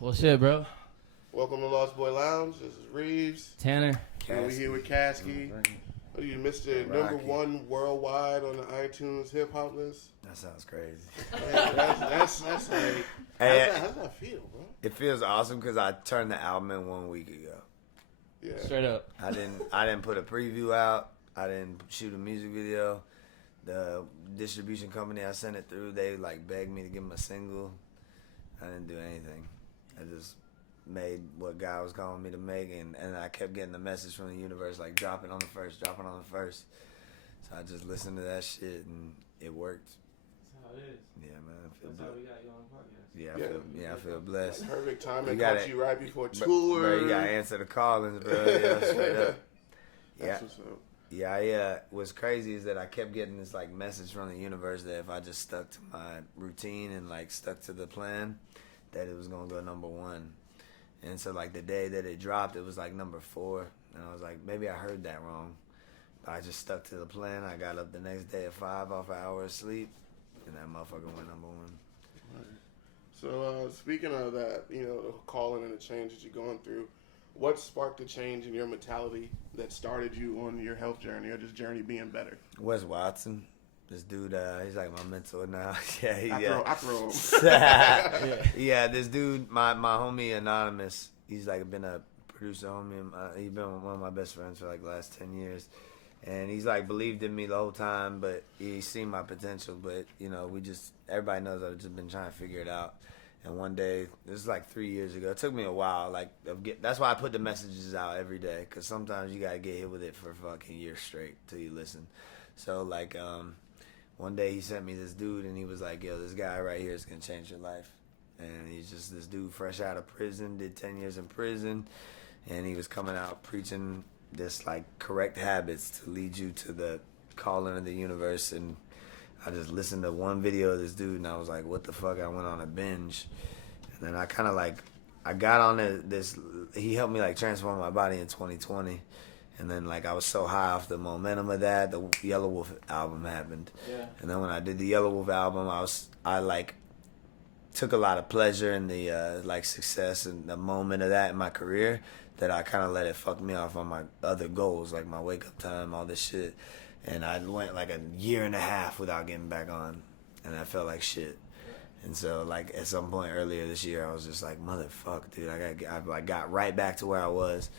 Well, shit, bro. Welcome to Lost Boy Lounge. This is Reeves. Tanner. And we're here with Caskey. You Mr. #1 worldwide on the iTunes hip hop list. That sounds crazy. That's like, how's that feel, bro? It feels awesome because I turned the album in 1 week ago. Yeah. Straight up. I didn't put a preview out. I didn't shoot a music video. The distribution company I sent it through, they like begged me to give them a single. I didn't do anything. I just made what God was calling me to make, and I kept getting the message from the universe, like, drop it on the first. So I just listened to that shit, and it worked. That's how it is. Yeah, man. That's how we got you on the podcast. I feel blessed. Perfect timing. Caught you right before tour. Bro, you gotta answer the callings, bro. Yeah, straight up. That's what's up. Yeah, what's crazy is that I kept getting this like message from the universe that if I just stuck to my routine and like stuck to the plan, that it was gonna go #1. And so like the day that it dropped, it was like #4, and I was like, maybe I heard that wrong. But I just stuck to the plan. I got up the next day at 5 off an hour of sleep, and that motherfucker went #1. Right. So speaking of that, the calling and the change that you're going through, what sparked the change in your mentality that started you on your health journey or just journey being better? Wes Watson, this dude, he's like my mentor now. I throw him. Yeah, this dude, my homie Anonymous, he's like been a producer homie. He's been one of my best friends for like the last 10 years. And he's like believed in me the whole time, but he's seen my potential. But, everybody knows I've just been trying to figure it out. And one day, this is like 3 years ago. It took me a while. That's why I put the messages out every day, because sometimes you got to get hit with it for fucking years straight till you listen. So, one day he sent me this dude, and he was like, yo, this guy right here is going to change your life. And he's just this dude fresh out of prison, did 10 years in prison, and he was coming out preaching this, correct habits to lead you to the calling of the universe. And I just listened to one video of this dude, and I was like, what the fuck? I went on a binge. And then I kind of, I got on this, he helped me, transform my body in 2020. And then, I was so high off the momentum of that, the Yellow Wolf album happened. Yeah. And then when I did the Yellow Wolf album, I took a lot of pleasure in the, success and the moment of that in my career, that I kind of let it fuck me off on my other goals, like my wake-up time, all this shit. And I went, a year and a half without getting back on, and I felt like shit. And so, at some point earlier this year, I was just like, motherfuck, dude, I got right back to where I was,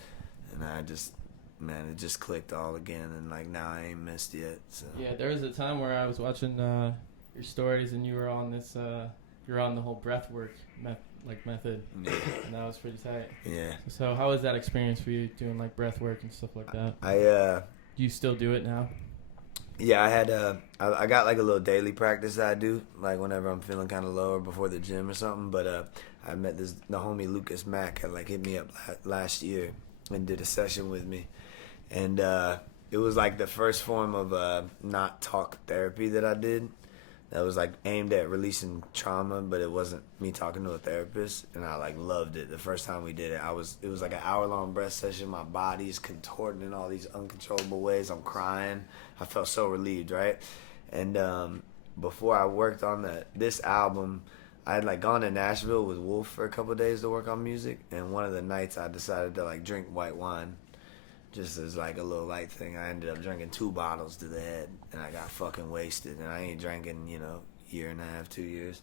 and I just... Man, it just clicked all again, and now I ain't missed yet. So. Yeah, there was a time where I was watching your stories, and you were on this, you're on the whole breathwork method, yeah. And that was pretty tight. Yeah. So how was that experience for you, doing breathwork and stuff like that? Do you still do it now? Yeah, I had I got a little daily practice that I do, whenever I'm feeling kind of low or before the gym or something. But I met the homie Lucas Mack had hit me up last year and did a session with me. And it was the first form of not talk therapy that I did. That was aimed at releasing trauma, but it wasn't me talking to a therapist. And I loved it. The first time we did it, it was an hour-long breath session. My body's contorting in all these uncontrollable ways. I'm crying. I felt so relieved, right? And before I worked on this album, I had gone to Nashville with Wolf for a couple of days to work on music. And one of the nights I decided to drink white wine. Just as a little light thing, I ended up drinking 2 bottles to the head, and I got fucking wasted. And I ain't drinking, year and a half, 2 years.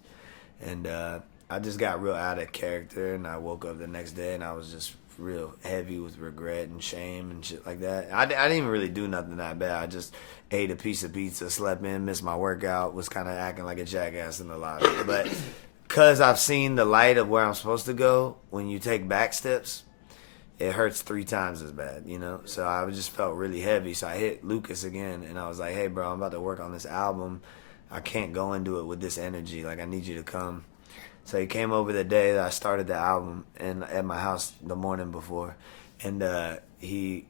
And I just got real out of character, and I woke up the next day, and I was just real heavy with regret and shame and shit like that. I didn't even really do nothing that bad. I just ate a piece of pizza, slept in, missed my workout, was kind of acting like a jackass in the lobby. But because I've seen the light of where I'm supposed to go, when you take back steps, it hurts 3 times as bad, So I just felt really heavy. So I hit Lucas again, and I was like, hey, bro, I'm about to work on this album. I can't go into it with this energy. I need you to come. So he came over the day that I started the album and at my house the morning before. And he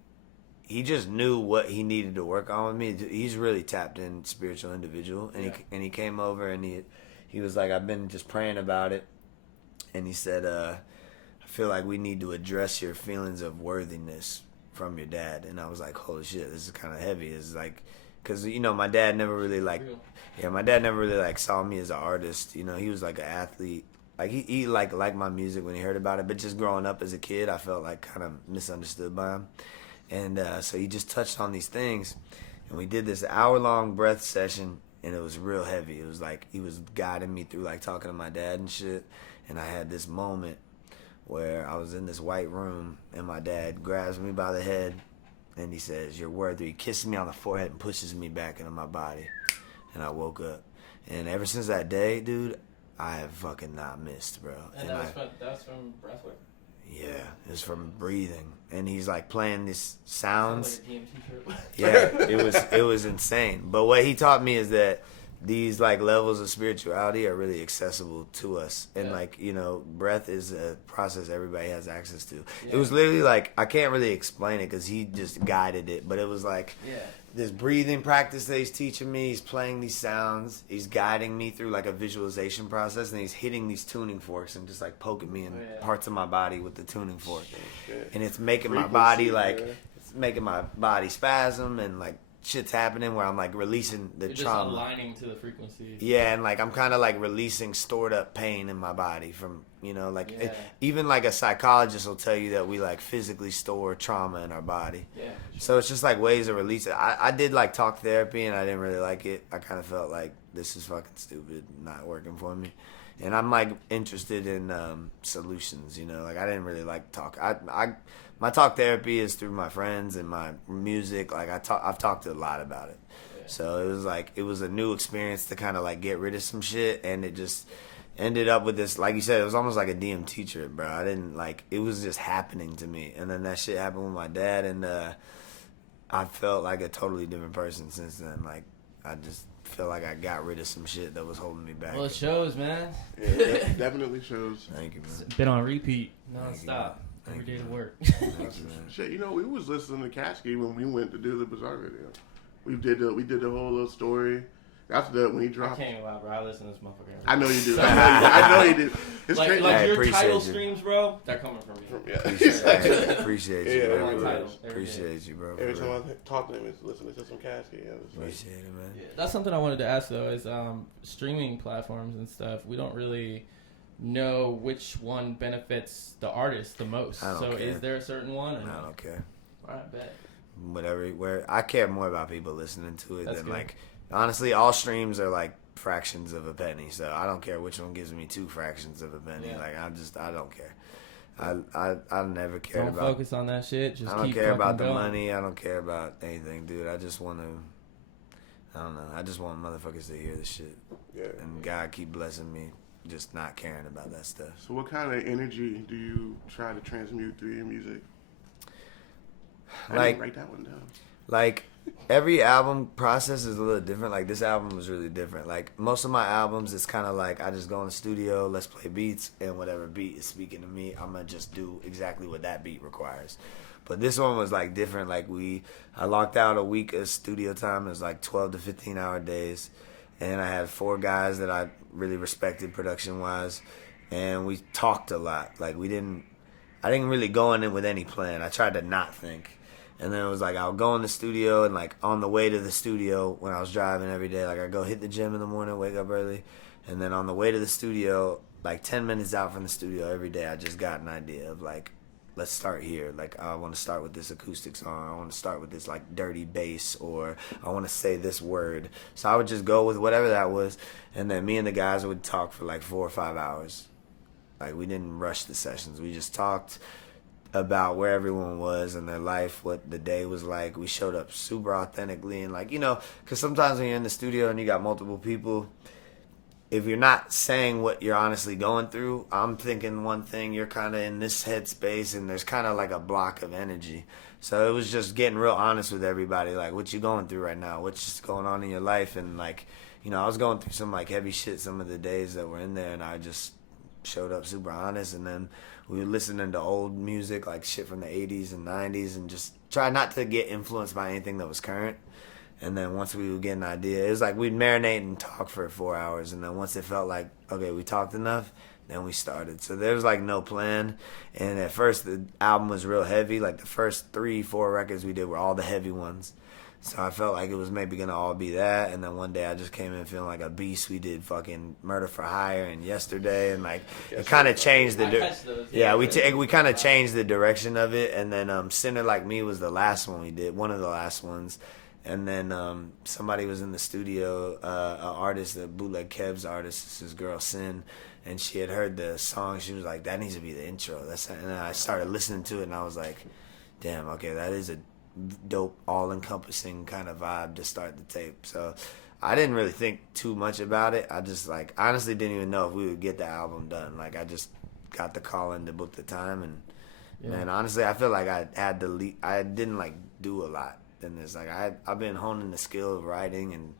just knew what he needed to work on with me. He's really tapped in spiritual individual. And he came over, and he was like, I've been just praying about it. And he said, I feel like we need to address your feelings of worthiness from your dad. And I was like, holy shit, this is kind of heavy. It's because, my dad never really my dad never really saw me as an artist. He was an athlete like he liked my music when he heard about it, but just growing up as a kid, I felt like kind of misunderstood by him, and so he just touched on these things, and we did this hour-long breath session, and it was real heavy. It was like he was guiding me through like talking to my dad and shit, and I had this moment where I was in this white room, and my dad grabs me by the head, and he says, "You're worthy." He kisses me on the forehead and pushes me back into my body, and I woke up. And ever since that day, dude, I have fucking not missed, bro. And that was from Breathwork? Yeah, it's from breathing. And he's like playing these sounds. Like a DMT shirt. Yeah, it was insane. But what he taught me is that these like levels of spirituality are really accessible to us, and like, you know, breath is a process everybody has access to. It was literally like, I can't really explain it because he just guided it, but it was like this breathing practice that he's teaching me. He's playing these sounds, he's guiding me through like a visualization process, and he's hitting these tuning forks and just like poking me in parts of my body with the tuning fork, and it's making my body like it's making my body spasm, and like shit's happening where I'm like releasing the trauma. Just aligning to the frequency. Yeah, and like I'm kind of like releasing stored up pain in my body from, you know, like even like a psychologist will tell you that we like physically store trauma in our body. Yeah. Sure. So it's just like ways to release it. I did like talk therapy, and I didn't really like it. I kind of felt like this is fucking stupid, not working for me. And I'm like interested in solutions, you know. Like I didn't really like talk. My talk therapy is through my friends and my music. Like I've talked a lot about it. Yeah. So it was like, it was a new experience to kind of like get rid of some shit, and it just ended up with this, like you said, it was almost like a DMT trip, bro. I didn't like, it was just happening to me. And then that shit happened with my dad, and I felt like a totally different person since then. Like I just feel like I got rid of some shit that was holding me back. Well, it shows, man. Yeah, it definitely shows. Thank you, man. It's been on repeat, non-stop. Every day to work. Shit, you know, we was listening to Caskey when we went to do the Bizarre video. We did the whole little story. After that, when he dropped, I can't lie, bro. I listen to this motherfucker. I know you do. I know you do. It's like, crazy. like your title you. Streams, bro. They're coming from you. Appreciate you, bro. Appreciate you, bro. Every time I talk to him, it's listening to some Caskey. Appreciate it, man. Yeah, that's something I wanted to ask though. Is streaming platforms and stuff. We don't really know which one benefits the artist the most. So care. Is there a certain one? Or I don't care. All right, bet. Where I care more about people listening to it than like, honestly, all streams are like fractions of a penny. So I don't care which one gives me 2 fractions of a penny. Yeah. Like I don't care. I never cared don't about. focus on that shit. Just I don't keep care about going. the money. I don't care about anything, dude. I just want to. I don't know. I just want motherfuckers to hear the shit. Yeah. And God keep blessing me. Just not caring about that stuff. So what kind of energy do you try to transmute through your music? I didn't write that one down. Like, every album process is a little different. Like, this album was really different. Like, most of my albums, it's kind of like I just go in the studio, let's play beats, and whatever beat is speaking to me, I'm going to just do exactly what that beat requires. But this one was, like, different. Like, I locked out a week of studio time. It was, like, 12 to 15-hour days. And I had 4 guys that I really respected production-wise. And we talked a lot. Like, I didn't really go in it with any plan. I tried to not think. And then it was like, I'll go in the studio, and like on the way to the studio when I was driving every day, like I go hit the gym in the morning, wake up early. And then on the way to the studio, like 10 minutes out from the studio every day, I just got an idea of like, let's start here. Like, I want to start with this acoustic song. I want to start with this like dirty bass, or I want to say this word. So I would just go with whatever that was. And then me and the guys would talk for like 4 or 5 hours. Like, we didn't rush the sessions. We just talked about where everyone was in their life, what the day was like. We showed up super authentically, and like, you know, because sometimes when you're in the studio and you got multiple people, if you're not saying what you're honestly going through, I'm thinking one thing, you're kind of in this headspace, and there's kind of like a block of energy. So it was just getting real honest with everybody, like, what you going through right now, what's going on in your life. And like, you know, I was going through some like heavy shit some of the days that were in there, and I just showed up super honest. And then we were listening to old music, like shit from the 80s and 90s, and just try not to get influenced by anything that was current. And then once we would get an idea, it was like we'd marinate and talk for 4 hours. And then once it felt like, okay, we talked enough, then we started. So there was like no plan. And at first the album was real heavy. Like the first 3-4 records we did were all the heavy ones. So I felt like it was maybe gonna all be that, and then one day I just came in feeling like a beast. We did fucking Murder for Hire and Yesterday, and like it kind of changed the we kind of changed the direction of it. And then Sinner Like Me was the last one we did, one of the last ones. And then somebody was in the studio, an artist, a bootleg Kev's artist, this girl Sin, and she had heard the song. She was like, "That needs to be the intro." And then I started listening to it, and I was like, "Damn, okay, that is a dope, all-encompassing kind of vibe to start the tape." So I didn't really think too much about it. I just like honestly didn't even know if we would get the album done. Like I just got the call in to book the time, and man, honestly, I feel like I had to I didn't like do a lot in this. Like I've been honing the skill of writing and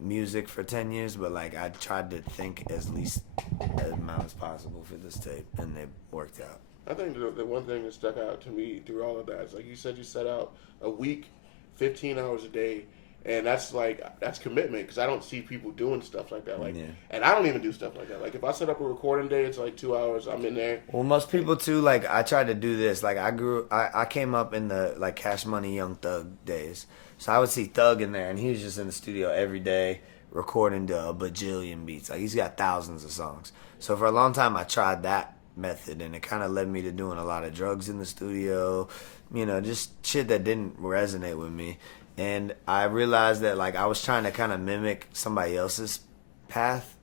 music for 10 years, but like I tried to think as least amount as possible for this tape, and it worked out. I think the one thing that stuck out to me through all of that is, like you said, you set out a week, 15 hours a day, and that's commitment, because I don't see people doing stuff like that. Like, and I don't even do stuff like that. Like, if I set up a recording day, it's like 2 hours. I'm in there. Well, most people too. Like, I tried to do this. Like, I came up in the like Cash Money Young Thug days, so I would see Thug in there, and he was just in the studio every day recording a bajillion beats. Like, he's got thousands of songs. So for a long time, I tried that method, and it kind of led me to doing a lot of drugs in the studio, you know, just shit that didn't resonate with me. And I realized that like I was trying to kind of mimic somebody else's path,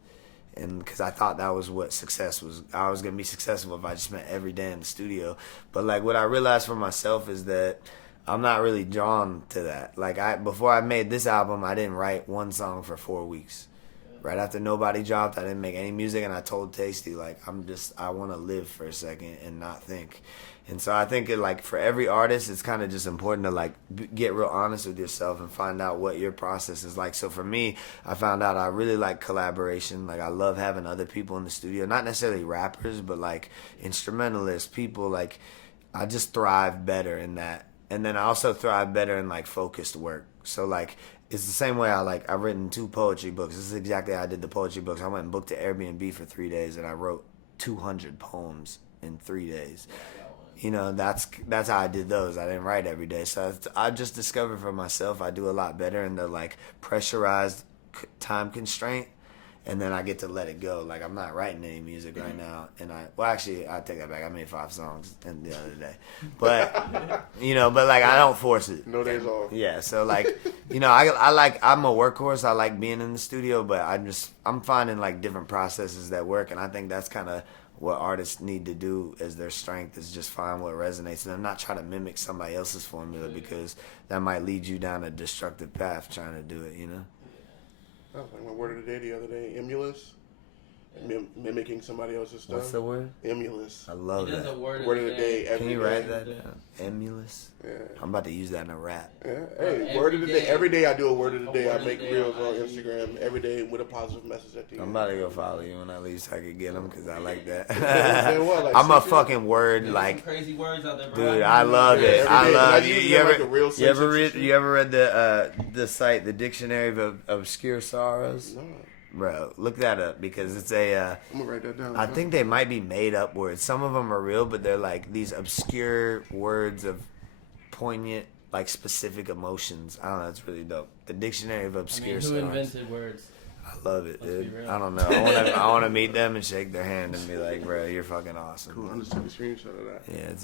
and because I thought that was what success was. I was gonna be successful if I just spent every day in the studio. But like what I realized for myself is that I'm not really drawn to that. Like before I made this album, I didn't write one song for 4 weeks. Right after Nobody dropped, I didn't make any music, and I told Tasty, like, I want to live for a second and not think. And so I think, like, for every artist, it's kind of just important to, like, get real honest with yourself and find out what your process is like. So for me, I found out I really like collaboration. Like, I love having other people in the studio, not necessarily rappers, but, like, instrumentalists, people, like, I just thrive better in that. And then I also thrive better in, like, focused work. So, like, it's the same way I've written 2 poetry books. This is exactly how I did the poetry books. I went and booked an Airbnb for 3 days, and I wrote 200 poems in 3 days. You know, that's how I did those. I didn't write every day. So I just discovered for myself I do a lot better in the, like, pressurized time constraint, and then I get to let it go. Like, I'm not writing any music right now. And actually, I take that back. I made 5 songs the other day. But, you know, like, I don't force it. No days off. Yeah, so, like, you know, I'm a workhorse. I like being in the studio, but I'm finding, like, different processes that work. And I think that's kind of what artists need to do as their strength, is just find what resonates. And I'm not trying to mimic somebody else's formula, because that might lead you down a destructive path trying to do it, you know? I was like my word of the day the other day, emulous. Mimicking somebody else's stuff. What's the word? Emulous. I love that. A word of the day. Can you write that down? Emulous? Yeah. I'm about to use that in a rap. Yeah. Hey, word of the day. Every day I do a word of the day. I make reels on Instagram every day with a positive message at the end. I'm about to go follow you when I leave so I can get them, because I like that. Like I'm a fucking word, like, crazy words out there, bro. Dude, I love it. I love it. You ever read the site, the Dictionary of Obscure Sorrows? No. Bro, look that up, because it's a I'm gonna write that down. I think they might be made up words. Some of them are real, but they're like these obscure words of poignant, like, specific emotions. I don't know, it's really dope. The Dictionary of Obscure Who invented words? I love it, dude. I don't know. I want to meet them and shake their hand and be like, bro, you're fucking awesome. Cool. I'm just taking a screenshot of that. Yeah, it's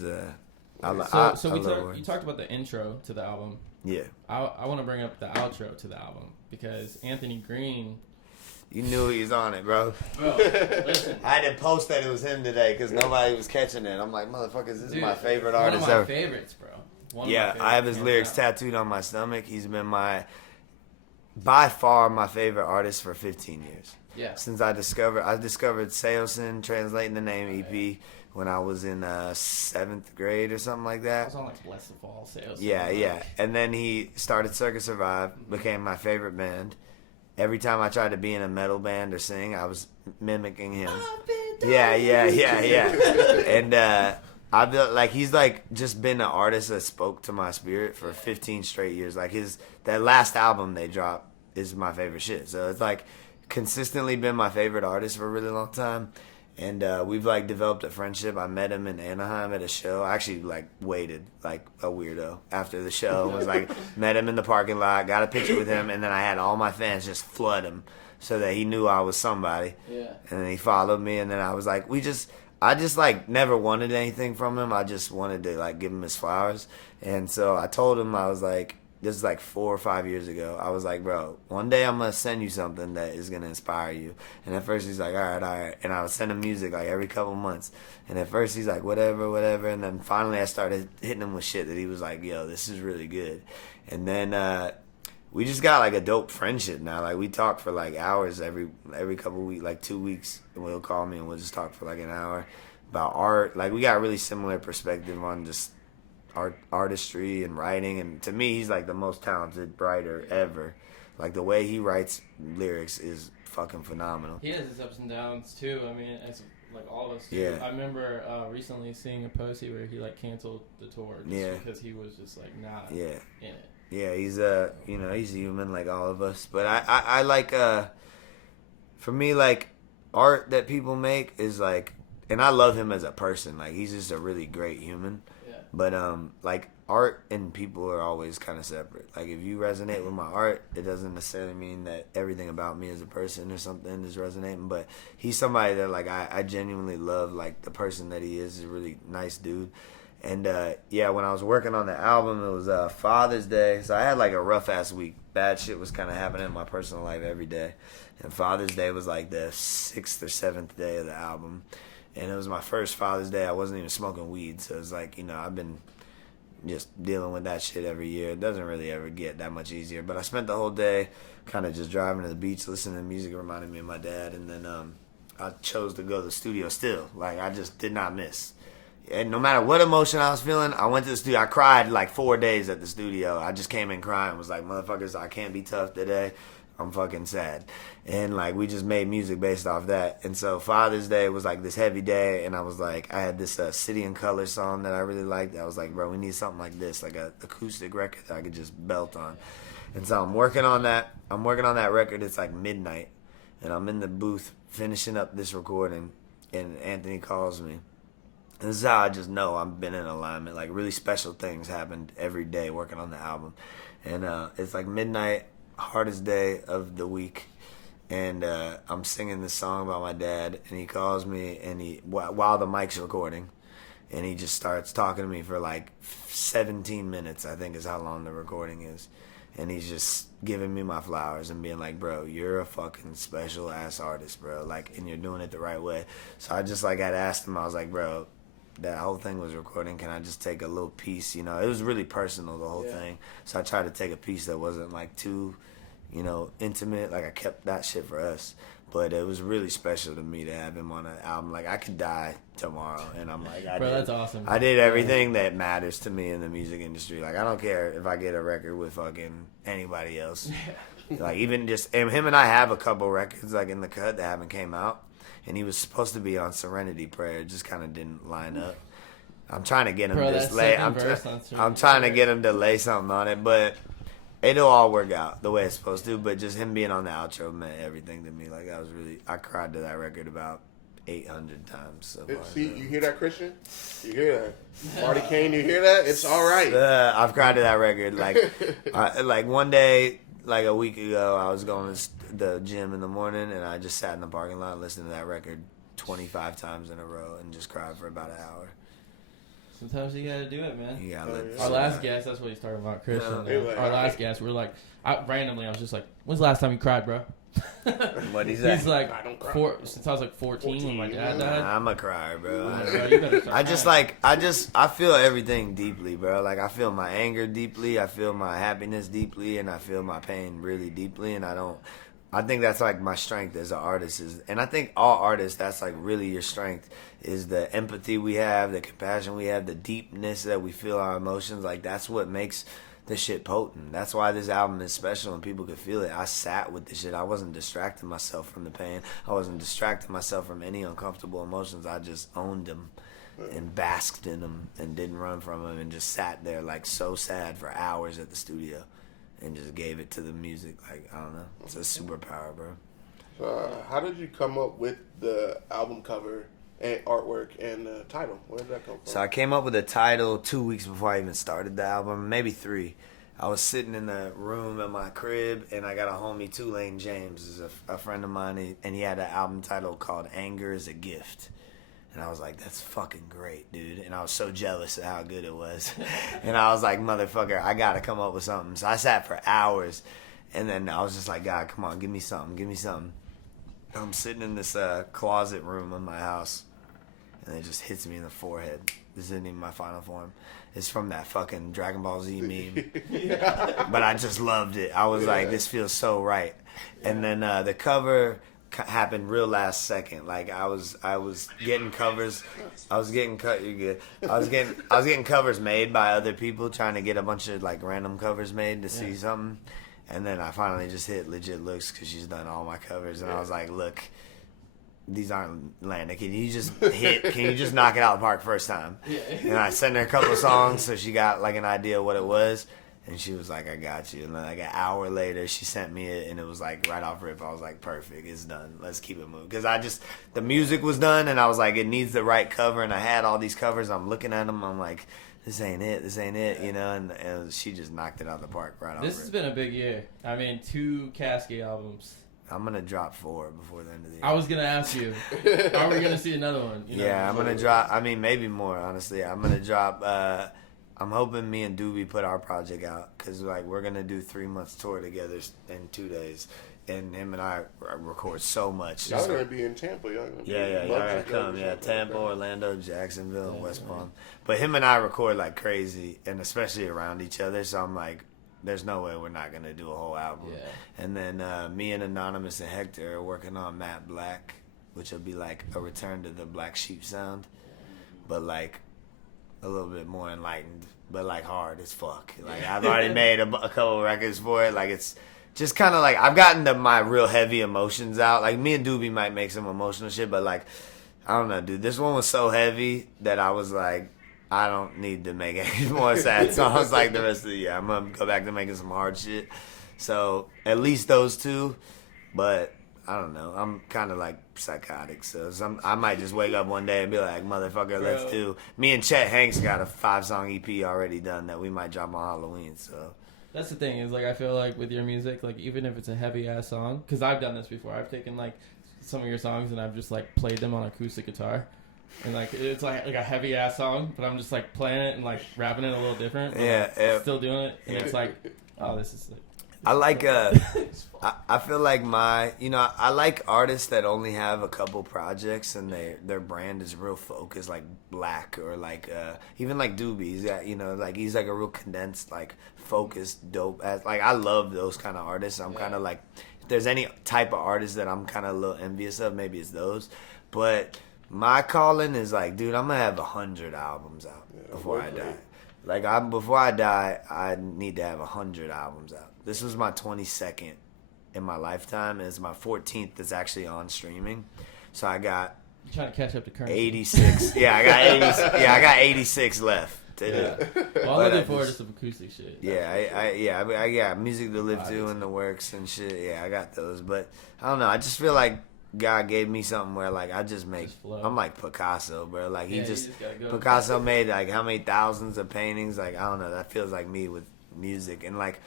you talked about the intro to the album. Yeah. I want to bring up the outro to the album, because Anthony Green. You knew he was on it, bro. Bro, listen. I had to post that it was him today because nobody was catching it. I'm like, motherfuckers, this is my favorite artist ever. One of my favorites, bro. I have his lyrics tattooed on my stomach. He's been by far my favorite artist for 15 years. Yeah. Since I discovered Seosin, Translating the Name EP, when I was in 7th grade or something like that. I was on, like, Bless the Fall, Seosin. Yeah. And then he started Circus Survive, became my favorite band. Every time I tried to be in a metal band or sing, I was mimicking him. Yeah. And I feel like he's, like, just been an artist that spoke to my spirit for 15 straight years. Like, that last album they dropped is my favorite shit. So it's, like, consistently been my favorite artist for a really long time. And we've like developed a friendship. I met him in Anaheim at a show. I actually like waited like a weirdo after the show. Was like met him in the parking lot, got a picture with him, and then I had all my fans just flood him so that he knew I was somebody. Yeah. And then he followed me, and then I was like, I just like never wanted anything from him. I just wanted to like give him his flowers. And so I told him, I was like, this is like 4 or 5 years ago. I was like, bro, one day I'm going to send you something that is going to inspire you. And at first he's like, all right. And I would send him music like every couple months. And at first he's like, whatever. And then finally I started hitting him with shit that he was like, yo, this is really good. And then we just got like a dope friendship now. Like we talk for like hours every couple weeks, like 2 weeks. And he'll call me and we'll just talk for like an hour about art. Like we got a really similar perspective on just artistry and writing, and to me he's like the most talented writer ever. Like the way he writes lyrics is fucking phenomenal. He has his ups and downs too. I mean, it's like all of us do. Yeah. I remember recently seeing a post where he like canceled the tour just because he was just like not in it. Yeah, he's he's human like all of us. But I like for me, like art that people make is like, and I love him as a person. Like he's just a really great human. But like art and people are always kind of separate. Like if you resonate with my art, it doesn't necessarily mean that everything about me as a person or something is resonating. But he's somebody that like I genuinely love. Like the person that he is a really nice dude. And when I was working on the album, it was Father's Day, so I had like a rough ass week. Bad shit was kind of happening in my personal life every day, and Father's Day was like the 6th or 7th day of the album. And it was my first Father's Day. I wasn't even smoking weed. So it's like, I've been just dealing with that shit every year. It doesn't really ever get that much easier. But I spent the whole day kind of just driving to the beach, listening to music, reminding me of my dad. And then I chose to go to the studio still. Like, I just did not miss. And no matter what emotion I was feeling, I went to the studio. I cried like 4 days at the studio. I just came in crying. Was like, motherfuckers, I can't be tough today. I'm fucking sad. And like we just made music based off that. And so Father's Day was like this heavy day, and I was like, I had this City in Color song that I really liked. I was like, bro, we need something like this, like a acoustic record that I could just belt on. And so I'm working on that record. It's like midnight, and I'm in the booth finishing up this recording, and Anthony calls me. And this is how I just know I've been in alignment. Like really special things happened every day working on the album. And it's like midnight, hardest day of the week, and I'm singing this song about my dad, and he calls me, and while the mic's recording, and he just starts talking to me for like 17 minutes, I think is how long the recording is, and he's just giving me my flowers and being like, bro, you're a fucking special ass artist, bro, like, and you're doing it the right way. So I just like had asked him, I was like, bro, that whole thing was recording, can I just take a little piece? It was really personal, the whole thing. So I tried to take a piece that wasn't like too, intimate. Like I kept that shit for us. But it was really special to me to have him on an album. Like I could die tomorrow, and I'm like, that's awesome. I did everything that matters to me in the music industry. Like I don't care if I get a record with fucking anybody else. Like even just, and him and I have a couple records like in the cut that haven't came out. And he was supposed to be on Serenity Prayer. It just kind of didn't line up. I'm trying to get him to lay. I'm trying to get him to lay something on it, but it'll all work out the way it's supposed to. But just him being on the outro meant everything to me. Like I cried to that record about 800 times. So see, you hear that, Christian? You hear that, Marty Kane? You hear that? It's all right. I've cried to that record. Like one day, like a week ago, I was going to the gym in the morning, and I just sat in the parking lot and listened to that record 25 times in a row and just cried for about an hour. Sometimes you gotta do it, man. You gotta Our last guest, that's what he's talking about, Christian. Our last guest, we're like, randomly, I was just like, when's the last time you cried, bro? What he's that? He's like, since I was like 14 when my dad died. I'm a crier, bro. I I feel everything deeply, bro. Like I feel my anger deeply, I feel my happiness deeply, and I feel my pain really deeply, and I think that's like my strength as an artist and I think all artists, that's like really your strength, is the empathy we have, the compassion we have, the deepness that we feel our emotions. Like that's what makes this shit potent. That's why this album is special and people could feel it. I sat with this shit. I wasn't distracting myself from the pain. I wasn't distracting myself from any uncomfortable emotions. I just owned them and basked in them and didn't run from them and just sat there like so sad for hours at the studio and just gave it to the music. Like, I don't know. It's a superpower, bro. How did you come up with the album cover and artwork and the title? Where did that come from? So I came up with the title 2 weeks before I even started the album, maybe 3. I was sitting in the room in my crib, and I got a homie, Tulane James, is a friend of mine, and he had an album title called Anger is a Gift. And I was like, that's fucking great, dude. And I was so jealous of how good it was. And I was like, motherfucker, I got to come up with something. So I sat for hours, and then I was just like, God, come on, give me something. I'm sitting in this closet room in my house, and it just hits me in the forehead. This isn't even my final form. It's from that fucking Dragon Ball Z meme. But I just loved it. I was like, this feels so right. And then the cover happened real last second. Like I was getting covers. You're good. I was getting covers made by other people, trying to get a bunch of like random covers made to see something. And then I finally just hit Legit Looks because she's done all my covers, and I was like, look, these aren't landing. Can you just knock it out of the park first time? And I sent her a couple of songs so she got like an idea of what it was, and she was like, I got you. And then like an hour later she sent me it, and it was like right off rip. I was like, perfect, it's done, let's keep it moving. Because the music was done, and I was like, it needs the right cover, and I had all these covers. I'm looking at them, I'm like, this ain't it, you know, and she just knocked it out of the park right off. This has been a big year. I mean, 2 Caskey albums. I'm going to drop 4 before the end of the year. I was going to ask you, are we going to see another one? I'm going to drop, maybe more, honestly. I'm going to drop, I'm hoping me and Doobie put our project out, because like, we're going to do 3 months tour together in 2 days. And him and I record so much. Y'all gonna be in Tampa. Y'all gonna be y'all gotta come. Yeah, Tampa, Orlando, Jacksonville, and West Palm. But him and I record like crazy, and especially around each other. So I'm like, there's no way we're not gonna do a whole album. Yeah. And then me and Anonymous and Hector are working on Matte Black, which will be like a return to the Black Sheep sound, but like a little bit more enlightened, but like hard as fuck. Like I've already made a couple of records for it. Like it's just kind of like, I've gotten my real heavy emotions out. Like, me and Doobie might make some emotional shit, but like, I don't know, dude. This one was so heavy that I was like, I don't need to make any more sad songs like the rest of the year. I'm going to go back to making some hard shit. So, at least those 2. But, I don't know. I'm kind of like psychotic. So, I might just wake up one day and be like, motherfucker, let's do. Me and Chet Hanks got a 5-song EP already done that we might drop on Halloween, so. That's the thing, is like, I feel like with your music, like, even if it's a heavy ass song, because I've done this before. I've taken like some of your songs and I've just like played them on acoustic guitar, and like it's like a heavy ass song, but I'm just like playing it and like rapping it a little different. Still doing it, and it's like, oh, this is like. I like I feel like I like artists that only have a couple projects and their brand is real focused, like Black, or like even like Doobie. He's got, like he's like a real condensed, like focused, dope ass. Like I love those kind of artists. I'm kind of like, if there's any type of artist that I'm kind of a little envious of, maybe it's those. But my calling is like, dude, I'm gonna have 100 albums out before I die. Like before I die, I need to have 100 albums out. This was my 22nd in my lifetime, and it's my 14th that's actually on streaming. So I got, you're trying to catch up to current 86. I got 86 left. Well, I'm looking forward to some acoustic shit. I got music to live to in the works and shit. Yeah, I got those, but I don't know. I just feel like God gave me something where like I just make. I'm like Picasso, bro. Like he just Picasso made like how many thousands of paintings. Like I don't know. That feels like me with music, and like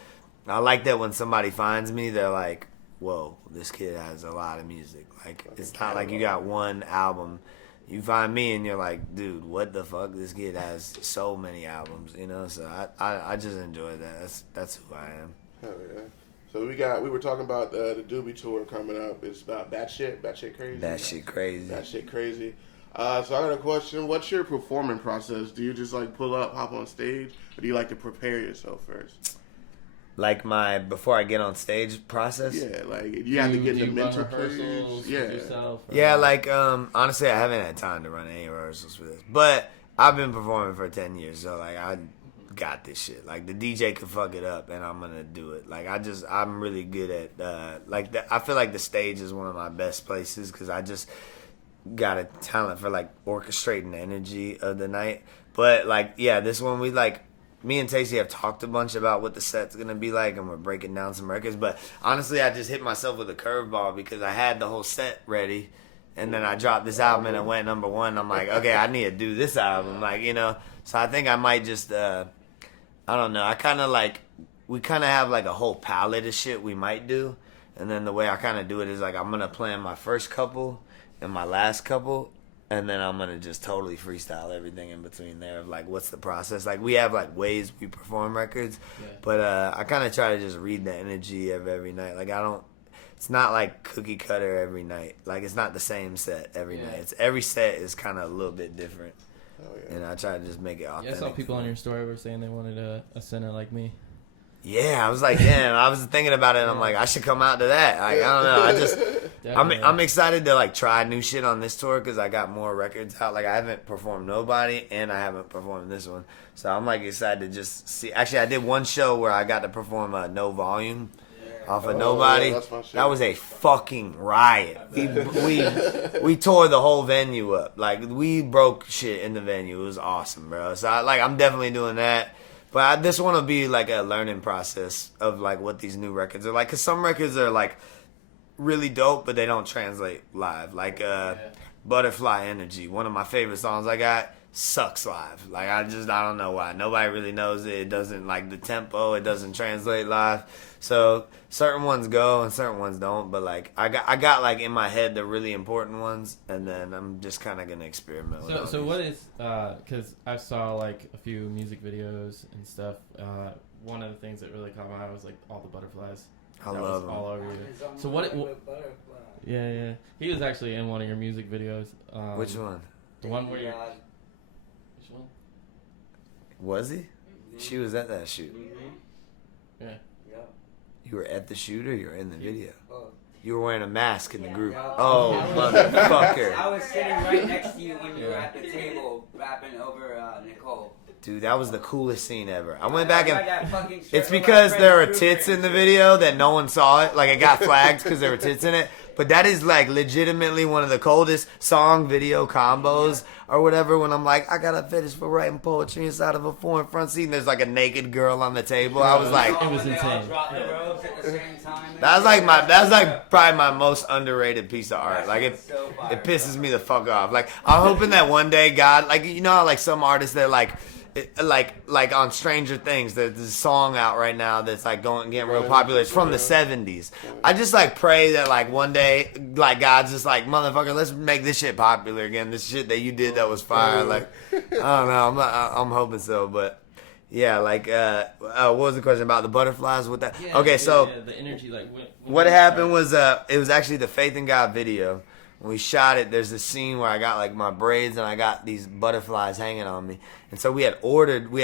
I like that when somebody finds me, they're like, "Whoa, this kid has a lot of music." Like it's not like you got one album. You find me and you're like, dude, what the fuck? This kid has so many albums, So I just enjoy that. That's who I am. Hell yeah. So we were talking about the Doobie tour coming up. It's about batshit crazy. Batshit crazy. So I got a question. What's your performing process? Do you just like pull up, hop on stage, or do you like to prepare yourself first? Like my before I get on stage process? Yeah, like you have to get the mental rehearsals. Yeah, like honestly, I haven't had time to run any rehearsals for this, but I've been performing for 10 years, so like I got this shit. Like the DJ could fuck it up, and I'm gonna do it. Like I'm really good at I feel like the stage is one of my best places because I just got a talent for like orchestrating the energy of the night. But like this one we like me and Tacey have talked a bunch about what the set's gonna be like, and we're breaking down some records. But honestly, I just hit myself with a curveball because I had the whole set ready, and then I dropped this album and it went number one. I'm like, okay, I need to do this album, like, you know. So I think I might just, I don't know. I kind of like, we kind of have like a whole palette of shit we might do, and then the way I kind of do it is like I'm gonna plan my first couple and my last couple. And then I'm going to just totally freestyle everything in between there of, like, what's the process. Like, we have, like, ways we perform records. Yeah. But I kind of try to just read the energy of every night. Like, it's not, like, cookie cutter every night. Like, it's not the same set every night. It's every set is kind of a little bit different. Oh, yeah. And I try to just make it authentic. Yeah, I saw people on your story were saying they wanted a center like me. Yeah, I was like, damn, I was thinking about it, and I'm like, I should come out to that. Like, I don't know. I'm excited to, like, try new shit on this tour because I got more records out. Like, I haven't performed Nobody, and I haven't performed this one. So I'm, like, excited to just see. Actually, I did one show where I got to perform No Volume off of Nobody. Yeah, that was a fucking riot. We tore the whole venue up. Like, we broke shit in the venue. It was awesome, bro. So, I'm definitely doing that. But this one will be, like, a learning process of, like, what these new records are like. Because some records are, like, really dope, but they don't translate live. Like, Butterfly Energy, one of my favorite songs I got, sucks live. Like, I don't know why. Nobody really knows it. It doesn't, like, the tempo, it doesn't translate live. So, certain ones go and certain ones don't. But, like, I got like, in my head the really important ones, and then I'm just kind of going to experiment with So what is, because I saw, like, a few music videos and stuff. One of the things that really caught my eye was, like, all the butterflies. I love them. All over you. So what? Yeah. He was actually in one of your music videos. Which one? The one where you're. Which one? Was he? Mm-hmm. She was at that shoot. Mm-hmm. Yeah. You were at the shoot or you were in the video? You were wearing a mask in the group. Yeah. Oh, motherfucker. I was sitting right next to you when you were at the table rapping over Nicole. Dude, that was the coolest scene ever. I went back and it's because there were tits in the video that no one saw it. Like, it got flagged because there were tits in it. But that is, like, legitimately one of the coldest song video combos or whatever, when I'm like, I got a fetish for writing poetry inside of a foreign front seat, and there's, like, a naked girl on the table. I was like, it was insane. That's like probably my most underrated piece of art. Like, it pisses me the fuck off. Like, I'm hoping that one day God, like, you know how, like, some artists that, like on Stranger Things, there's a song out right now that's like getting real popular. It's from the 70s. I just like pray that like one day, like God's just like, motherfucker, let's make this shit popular again. This shit that you did that was fire. Like, I don't know. I'm hoping so, but yeah. Like, what was the question about the butterflies with that? Yeah, okay, so the energy, like what happened was it was actually the Faith in God video. When we shot it, there's this scene where I got like my braids and I got these butterflies hanging on me. And so we had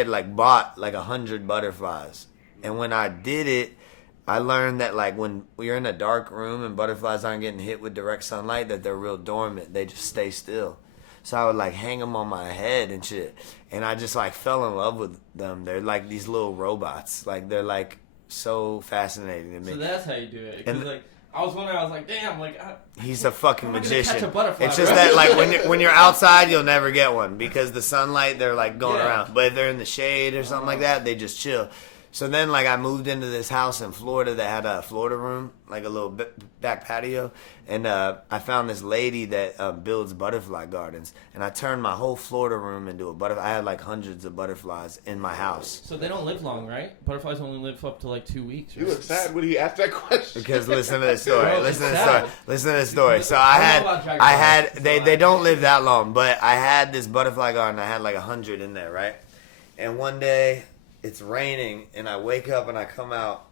like bought like 100 butterflies. And when I did it, I learned that like when you're in a dark room and butterflies aren't getting hit with direct sunlight, that they're real dormant. They just stay still. So I would like hang them on my head and shit. And I just like fell in love with them. They're like these little robots. Like they're like so fascinating to me. So that's how you do it. Because like, I was wondering, I was like, damn, like... He's a fucking magician. Catch a butterfly, it's just that, like, when you're outside, you'll never get one because the sunlight, they're, like, going around. But if they're in the shade or something like that, they just chill. So then, like, I moved into this house in Florida that had a Florida room, like a little back patio. And I found this lady that builds butterfly gardens. And I turned my whole Florida room into a butterfly. I had, like, hundreds of butterflies in my house. So they don't live long, right? Butterflies only live up to, like, 2 weeks. Right? You look sad when he asked that question. Because listen to the story. Listen to the story. So they don't live that long. But I had this butterfly garden. I had, like, 100 in there, right? And one day... it's raining, and I wake up and I come out,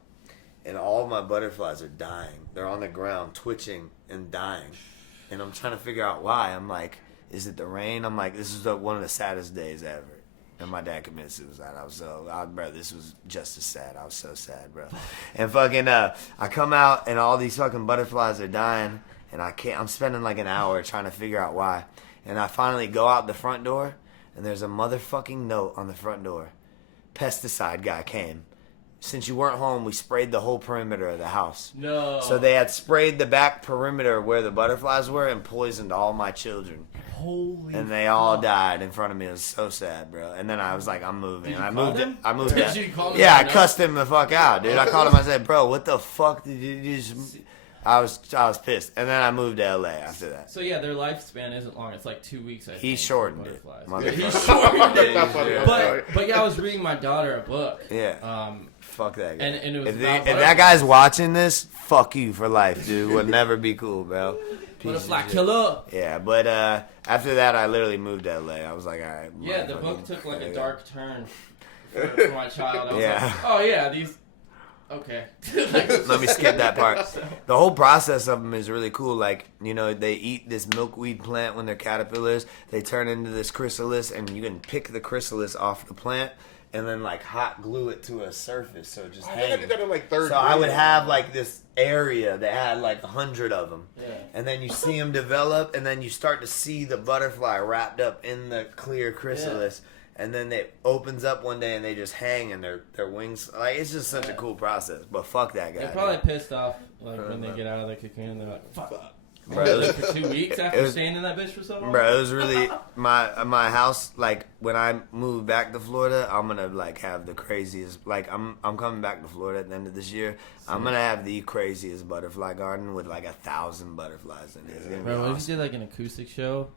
and all my butterflies are dying. They're on the ground, twitching and dying. And I'm trying to figure out why. I'm like, is it the rain? I'm like, this is one of the saddest days ever. And my dad committed suicide. Bro, this was just as sad. I was so sad, bro. And fucking, I come out, and all these fucking butterflies are dying, and I'm spending like an hour trying to figure out why. And I finally go out the front door, and there's a motherfucking note on the front door. Pesticide guy came. Since you weren't home, we sprayed the whole perimeter of the house. No. So they had sprayed the back perimeter where the butterflies were and poisoned all my children. Holy and they all died in front of me. It was so sad, bro. And then I was like, I'm moving. Did you I call moved it. them? I moved Did it. you call them? Yeah, I cussed him the fuck out, dude. I called him. I said, bro, what the fuck did you just? I was pissed. And then I moved to LA after that. So yeah, their lifespan isn't long. It's like 2 weeks. I think. He shortened it. Yeah, he shortened it. That's not funny. But yeah, I was reading my daughter a book. Yeah. Fuck that guy. And it was if about that guy's watching this, fuck you for life, dude. We'll never be cool, bro. Butterfly killer. Yeah, but after that, I literally moved to LA. I was like, all right. Yeah, the book took like a dark turn for my child. I was Yeah. like, oh yeah, these. Okay. Let me skip that part. The whole process of them is really cool. Like, you know, they eat this milkweed plant when they're caterpillars. They turn into this chrysalis, and you can pick the chrysalis off the plant and then, like, hot glue it to a surface so it just hangs. I did that in like third So grade. I would have, like, this area that had, like, 100 of them. Yeah. And then you see them develop, and then you start to see the butterfly wrapped up in the clear chrysalis. Yeah. And then it opens up one day and they just hang and their wings. Like, it's just such a cool process. But fuck that guy. They're probably pissed off when they get out of the cocoon. They're like, fuck. Bro, Like for 2 weeks after staying in that bitch for so long? Bro, it was really my house. Like, when I move back to Florida, I'm gonna like have the craziest. Like, I'm coming back to Florida at the end of this year. I'm gonna have the craziest butterfly garden with like 1,000 butterflies in it. It's gonna be Bro, what if awesome. you did like an acoustic show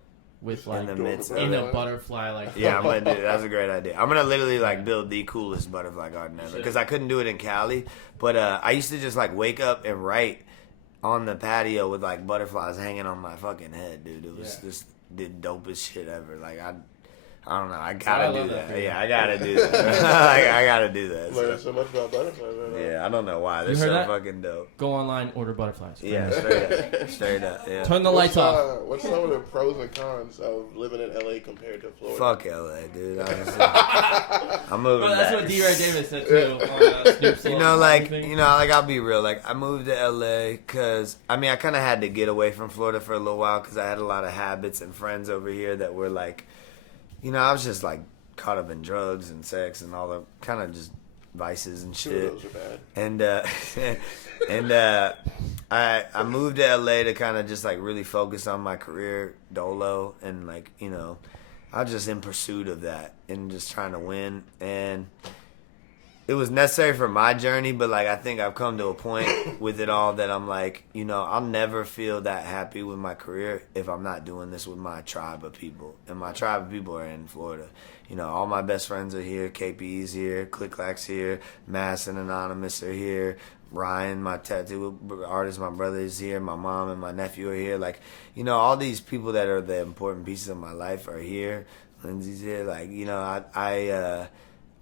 with like In the midst of in it. a butterfly like? Yeah, I'm gonna do it. That's a great idea. I'm gonna literally like build the coolest butterfly garden ever because I couldn't do it in Cali. But I used to just like wake up and write on the patio with like butterflies hanging on my fucking head, dude. It was just the dopest shit ever. Like I don't know. I gotta do that. Yeah, I gotta do that. I gotta do that. Learn so much about butterflies. Yeah, I don't know why. They're You so heard that? fucking dope. Go online, order butterflies. Yeah, straight up. Straight up. Yeah. Turn the lights off. What's some of the pros and cons of living in LA compared to Florida? Fuck LA, dude. Honestly. I'm moving Well, that's back. what D-Ray Davis said too. On, Snoop's You know, like, I'll be real. Like, I moved to LA because, I mean, I kind of had to get away from Florida for a little while because I had a lot of habits and friends over here that were like, you know, I was just like caught up in drugs and sex and all the kind of just vices and shit. Those are bad. I moved to LA to kind of just like really focus on my career dolo and like, you know, I was just in pursuit of that and just trying to win. And it was necessary for my journey, but like I think I've come to a point with it all that I'm like, you know, I'll never feel that happy with my career if I'm not doing this with my tribe of people. And my tribe of people are in Florida. You know, all my best friends are here. KP's here. Click Clack's here. Mass and Anonymous are here. Ryan, my tattoo artist, my brother is here. My mom and my nephew are here. Like, you know, all these people that are the important pieces of my life are here. Lindsay's here. Like, you know,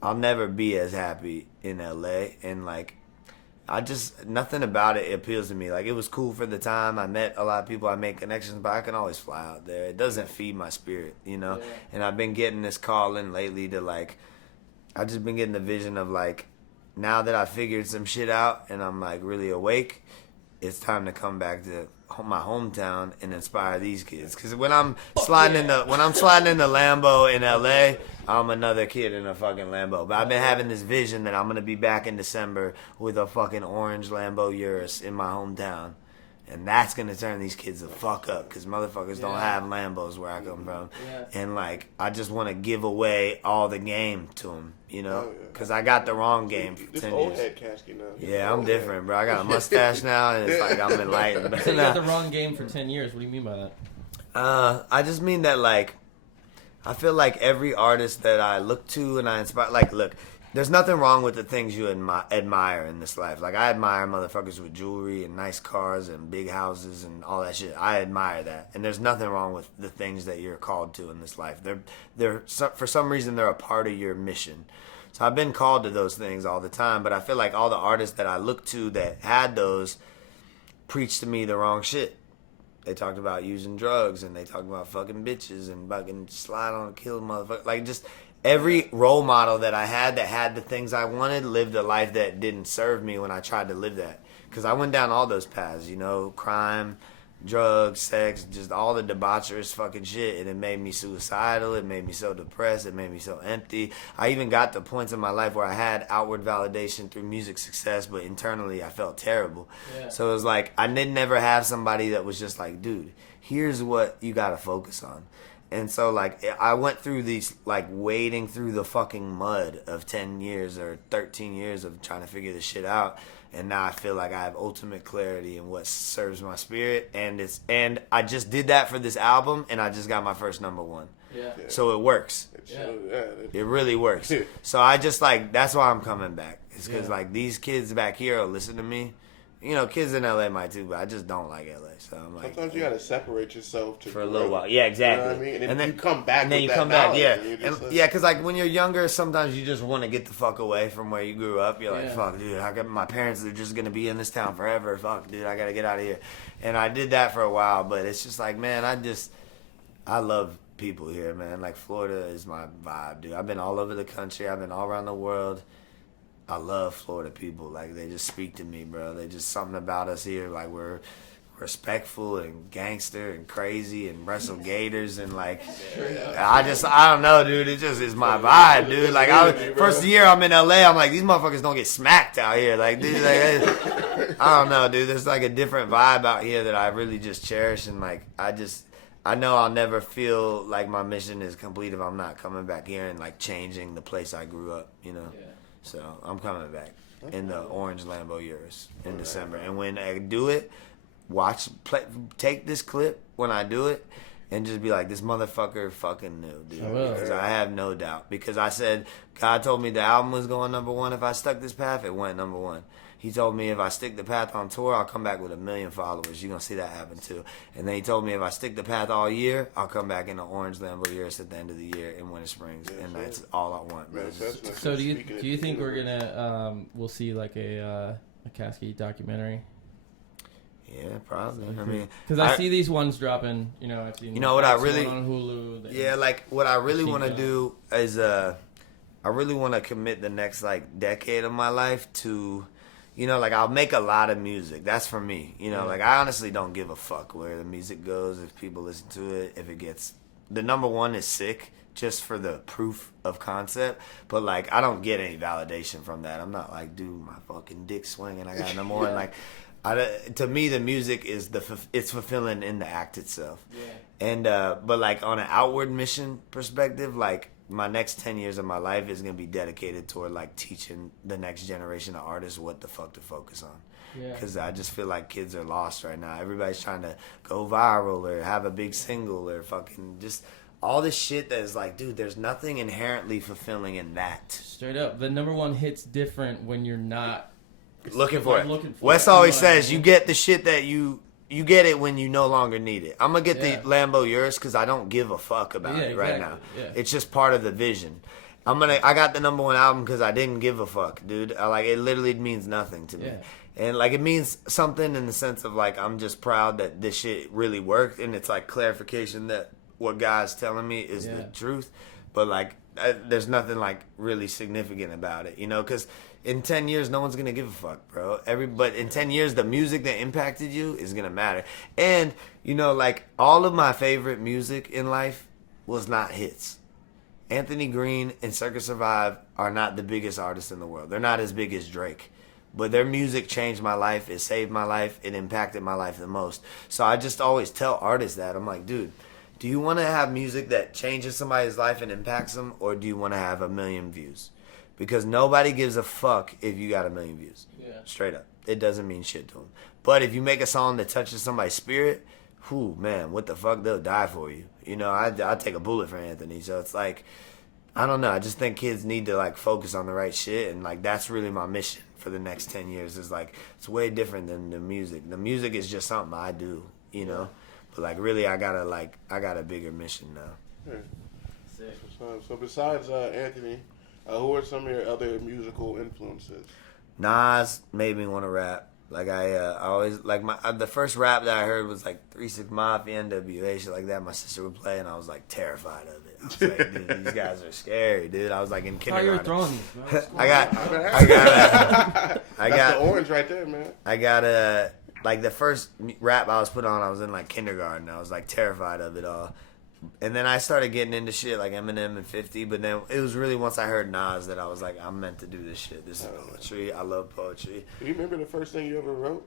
I'll never be as happy in LA. And like, nothing about it appeals to me. Like, it was cool for the time. I met a lot of people. I made connections, but I can always fly out there. It doesn't feed my spirit, you know? Yeah. And I've been getting this calling lately to like, I've just been getting the vision of like, now that I figured some shit out and I'm like really awake, it's time to come back to my hometown and inspire these kids. Because when I'm sliding in the Lambo in LA, I'm another kid in a fucking Lambo. But I've been having this vision that I'm gonna be back in December with a fucking orange Lambo Urus in my hometown. And that's going to turn these kids the fuck up because motherfuckers don't have Lambos where I come from. Yeah. And, like, I just want to give away all the game to them, you know? Because I got the wrong game for 10 years. old head Caskey now. Yeah, I'm different, bro. I got a mustache now, and it's like I'm enlightened. So you got the wrong game for 10 years. What do you mean by that? I just mean that, like, I feel like every artist that I look to and I inspire, like, look, there's nothing wrong with the things you admire in this life. Like, I admire motherfuckers with jewelry and nice cars and big houses and all that shit. I admire that. And there's nothing wrong with the things that you're called to in this life. They're for some reason, they're a part of your mission. So I've been called to those things all the time, but I feel like all the artists that I look to that had those preached to me the wrong shit. They talked about using drugs and they talked about fucking bitches and fucking slide on a kill motherfucker. Like, just every role model that I had that had the things I wanted lived a life that didn't serve me when I tried to live that. Because I went down all those paths, you know, crime, drugs, sex, just all the debaucherous fucking shit. And it made me suicidal. It made me so depressed. It made me so empty. I even got to points in my life where I had outward validation through music success, but internally I felt terrible. Yeah. So it was like I didn't ever have somebody that was just like, dude, here's what you got to focus on. And so, like, I went through these, like, wading through the fucking mud of 10 years or 13 years of trying to figure this shit out. And now I feel like I have ultimate clarity in what serves my spirit. And I just did that for this album, and I just got my first #1. Yeah. So it works. It really works. So I just, like, that's why I'm coming back. It's because, like, these kids back here will listen to me. You know, kids in LA might too, but I just don't like LA. So I'm like, sometimes you gotta separate yourself for a little while. Yeah, exactly. You know what I mean? And then you come back. And then you come back. Yeah, yeah. Because like when you're younger, sometimes you just want to get the fuck away from where you grew up. You're like, fuck, dude, I got my parents are just gonna be in this town forever. Fuck, dude, I gotta get out of here. And I did that for a while, but it's just like, man, I love people here, man. Like Florida is my vibe, dude. I've been all over the country. I've been all around the world. I love Florida people. Like, they just speak to me, bro. They just something about us here. Like, we're respectful and gangster and crazy and wrestle gators and, like, I don't know, dude. It just is my vibe, dude. Like, first year I'm in LA, I'm like, these motherfuckers don't get smacked out here. Like, dude, like, I don't know, dude. There's, like, a different vibe out here that I really just cherish. And, like, I know I'll never feel like my mission is complete if I'm not coming back here and, like, changing the place I grew up, you know? Yeah. So I'm coming back in the orange Lambo Urus in December. And when I do it, take this clip when I do it and just be like, this motherfucker fucking knew, dude. Because I have no doubt. Because I said, God told me the album was going #1. If I stuck this path, it went #1. He told me if I stick the path on tour, I'll come back with 1 million followers. You're going to see that happen too. And then he told me if I stick the path all year, I'll come back in the orange Lambo Urus at the end of the year in Winter Springs. Yeah, and that's all I want. Bro. So do you think we're going to, we'll see like a Caskey documentary? Yeah, probably. I mean, because I see these ones dropping, you know, I've seen what I really, on Hulu. Yeah, like what I really want to do is, I really want to commit the next like decade of my life to, you know, like I'll make a lot of music. That's for me. You know, like I honestly don't give a fuck where the music goes, if people listen to it, if it gets... The #1 is sick just for the proof of concept, but like I don't get any validation from that. I'm not like, dude, my fucking dick swinging, I got #1. Like, to me, the music is it's fulfilling in the act itself. Yeah. And but like on an outward mission perspective, like my next 10 years of my life is going to be dedicated toward like teaching the next generation of artists what the fuck to focus on. Because I just feel like kids are lost right now. Everybody's trying to go viral or have a big single or fucking just all this shit that is like, dude, there's nothing inherently fulfilling in that. Straight up. The #1 hits different when you're not looking for it. Wes always says you get the shit that you get it when you no longer need it. I'm going to get the Lambo Urus because I don't give a fuck about it right now. Yeah. It's just part of the vision. I got the #1 album because I didn't give a fuck, dude. It literally means nothing to me. Yeah. And, like, it means something in the sense of, like, I'm just proud that this shit really worked. And it's, like, clarification that what God's telling me is the truth. But, like, there's nothing, like, really significant about it, you know? Because in 10 years, no one's going to give a fuck, bro. But in 10 years, the music that impacted you is going to matter. And, you know, like, all of my favorite music in life was not hits. Anthony Green and Circus Survive are not the biggest artists in the world. They're not as big as Drake. But their music changed my life. It saved my life. It impacted my life the most. So I just always tell artists that. I'm like, dude, do you want to have music that changes somebody's life and impacts them? Or do you want to have 1 million views? Because nobody gives a fuck if you got 1 million views. Yeah. Straight up. It doesn't mean shit to them. But if you make a song that touches somebody's spirit, whew, man, what the fuck, they'll die for you. You know, I'd take a bullet for Anthony. So it's like, I don't know. I just think kids need to, like, focus on the right shit. And, like, that's really my mission for the next 10 years. Is like, it's way different than the music. The music is just something I do, you know? But, like, really, I got a bigger mission now. Yeah. So besides Anthony... who are some of your other musical influences? Nas made me want to rap. Like I always like the first rap that I heard was like 3 6 Mafia, NWA, shit like that. My sister would play, and I was like terrified of it. I was like, dude, these guys are scary, dude. I was like in kindergarten. How you throwing these, bro? I got That's the orange right there, man. I got like the first rap I was put on, I was in like kindergarten. I was like terrified of it all. And then I started getting into shit like Eminem and 50, but then it was really once I heard Nas that I was like, I'm meant to do this shit. This is poetry. I love poetry. Do you remember the first thing you ever wrote?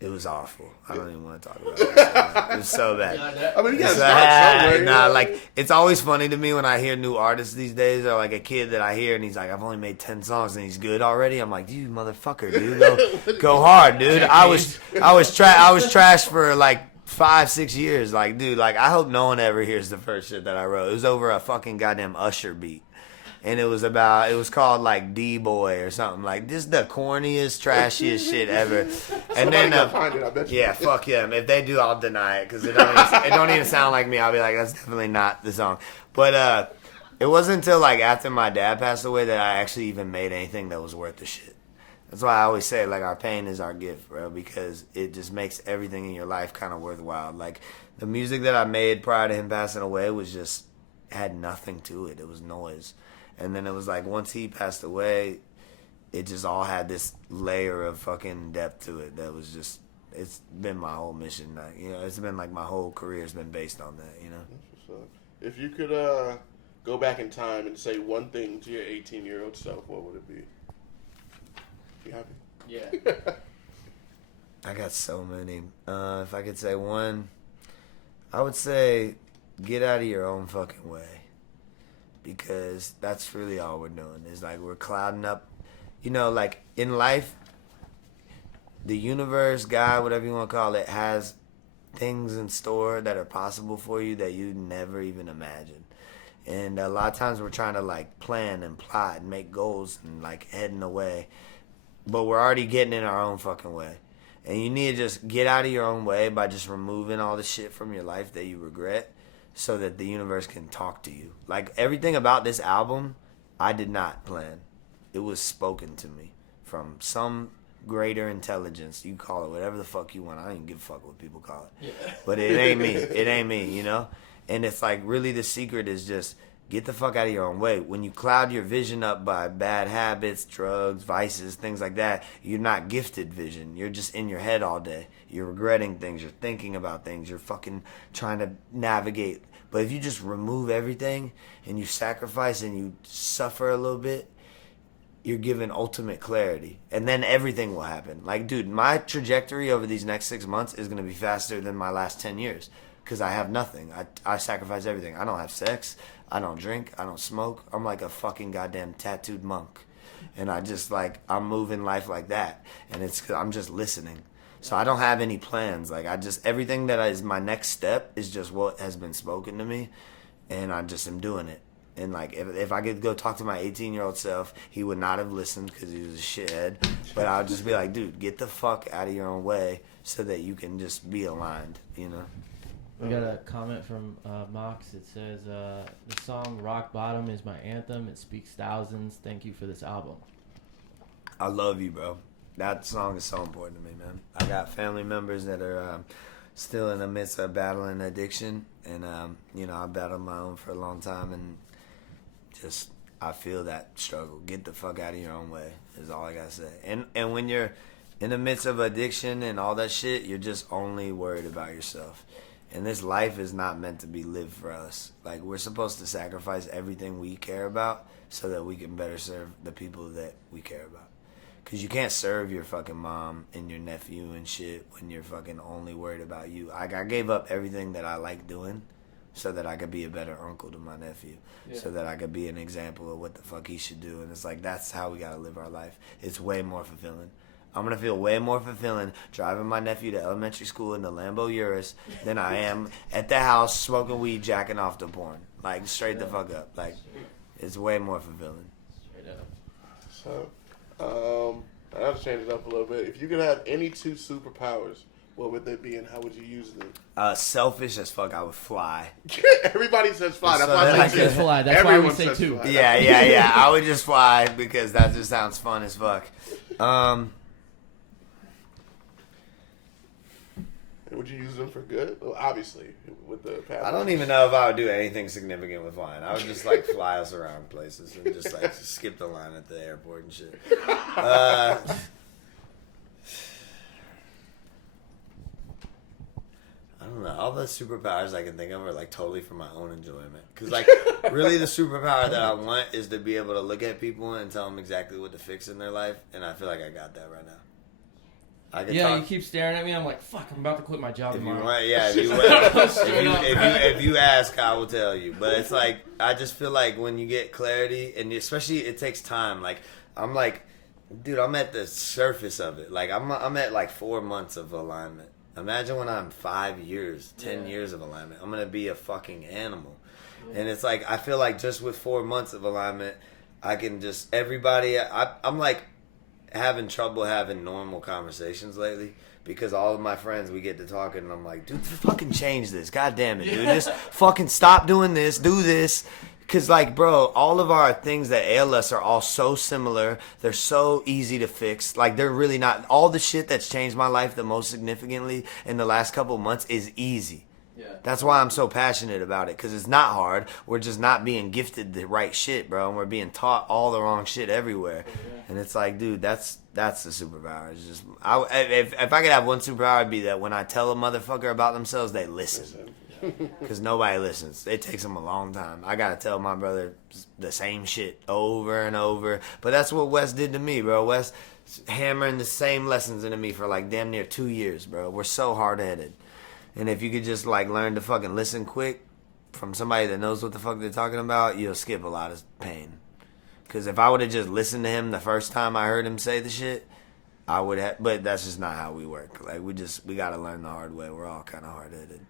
It was awful. I don't even want to talk about it. It was so bad. I mean, you gotta start somewhere. Nah, like, it's always funny to me when I hear new artists these days, or like a kid that I hear and he's like, I've only made 10 songs and he's good already. I'm like, you motherfucker, dude, go hard, dude. I was trash for like 5-6 years. Like, dude, like, I hope no one ever hears the first shit that I wrote. It was over a fucking goddamn Usher beat. And it was called like D-Boy or something. Like, this is the corniest, trashiest shit ever. And then, find it, I bet you. yeah, fuck them. If they do, I'll deny it because it don't even sound like me. I'll be like, that's definitely not the song. But it wasn't until like after my dad passed away that I actually even made anything that was worth the shit. That's why I always say, like, our pain is our gift, bro, because it just makes everything in your life kind of worthwhile. Like, the music that I made prior to him passing away was just had nothing to it. It was noise. And then it was like once he passed away, it just all had this layer of fucking depth to it that was just, it's been my whole mission. Like, you know, it's been like my whole career has been based on that, you know? That's what's up. If you could go back in time and say one thing to your 18-year-old self, what would it be? You happy? Yeah. I got so many. If I could say one, I would say get out of your own fucking way. Because that's really all we're doing is like we're clouding up, you know, like in life, the universe, God, whatever you want to call it, has things in store that are possible for you that you never even imagined. And a lot of times we're trying to like plan and plot and make goals and like heading away, but we're already getting in our own fucking way. And you need to just get out of your own way by just removing all the shit from your life that you regret, so that the universe can talk to you. Like, everything about this album, I did not plan. It was spoken to me from some greater intelligence. You call it whatever the fuck you want. I don't even give a fuck what people call it. Yeah. But it ain't me. It ain't me, you know? And it's like, really the secret is just get the fuck out of your own way. When you cloud your vision up by bad habits, drugs, vices, things like that, you're not gifted vision. You're just in your head all day. You're regretting things. You're thinking about things. You're fucking trying to navigate. But if you just remove everything and you sacrifice and you suffer a little bit, you're given ultimate clarity. And then everything will happen. Like, dude, my trajectory over these next 6 months is going to be faster than my last 10 years because I have nothing. I sacrifice everything. I don't have sex. I don't drink. I don't smoke. I'm like a fucking goddamn tattooed monk. And I just, like, I'm moving life like that. And it's 'cause I'm just listening. So I don't have any plans. Like, everything that is my next step is just what has been spoken to me, and I just am doing it. And like, if I could go talk to my 18-year-old self, he would not have listened because he was a shithead. But I would just be like, dude, get the fuck out of your own way so that you can just be aligned, you know? We got a comment from Mox. It says, the song Rock Bottom is my anthem. It speaks thousands. Thank you for this album. I love you, bro. That song is so important to me, man. I got family members that are still in the midst of battling addiction. And, you know, I battled my own for a long time. And just, I feel that struggle. Get the fuck out of your own way is all I got to say. And when you're in the midst of addiction and all that shit, you're just only worried about yourself. And this life is not meant to be lived for us. Like, we're supposed to sacrifice everything we care about so that we can better serve the people that we care about. Because you can't serve your fucking mom and your nephew and shit when you're fucking only worried about you. I gave up everything that I like doing so that I could be a better uncle to my nephew. Yeah. So that I could be an example of what the fuck he should do. And it's like, that's how we got to live our life. It's way more fulfilling. I'm going to feel way more fulfilling driving my nephew to elementary school in the Lambo Urus than I am at the house smoking weed, jacking off to porn. Like, straight the fuck up. Like, it's way more fulfilling. Straight up. So... I have to change it up a little bit. If you could have any 2 superpowers, what would they be and how would you use them? Selfish as fuck, I would fly. Everybody says fly. That's So why I I say say 2. fly. That's Everyone why we say says 2. fly. Yeah. I would just fly because that just sounds fun as fuck. Would you use them for good? Well, obviously, with the path. I don't even know if I would do anything significant with flying. I would just like fly us around places and just like skip the line at the airport and shit. I don't know. All the superpowers I can think of are like totally for my own enjoyment. Because like really the superpower that I want is to be able to look at people and tell them exactly what to fix in their life. And I feel like I got that right now. You keep staring at me. I'm like, fuck, I'm about to quit my job tomorrow. If you ask, I will tell you. But it's like, I just feel like when you get clarity, and especially it takes time. Like, I'm like, dude, I'm at the surface of it. Like, I'm at like 4 months of alignment. Imagine when I'm 5 years, 10 years of alignment. I'm going to be a fucking animal. Yeah. And it's like, I feel like just with 4 months of alignment, I can just, I'm like, having trouble having normal conversations lately because all of my friends, we get to talking and I'm like, dude, fucking change this. God damn it, dude. Just fucking stop doing this. Do this. Because, like, bro, all of our things that ail us are all so similar. They're so easy to fix. Like, they're really not. All the shit that's changed my life the most significantly in the last couple of months is easy. Yeah. That's why I'm so passionate about it, because it's not hard. We're just not being gifted the right shit, bro, and we're being taught all the wrong shit everywhere. Yeah. And it's like, dude, that's the superpower. It's just, if I could have one superpower, it'd be that when I tell a motherfucker about themselves, they listen. Because nobody listens. It takes them a long time. I gotta tell my brother the same shit over and over. But that's what Wes did to me, bro. Wes hammering the same lessons into me for like damn near 2 years, bro. We're so hard-headed. And if you could just like learn to fucking listen quick from somebody that knows what the fuck they're talking about, you'll skip a lot of pain. Because if I would have just listened to him the first time I heard him say the shit, I would have. But that's just not how we work. Like we gotta learn the hard way. We're all kind of hard-headed.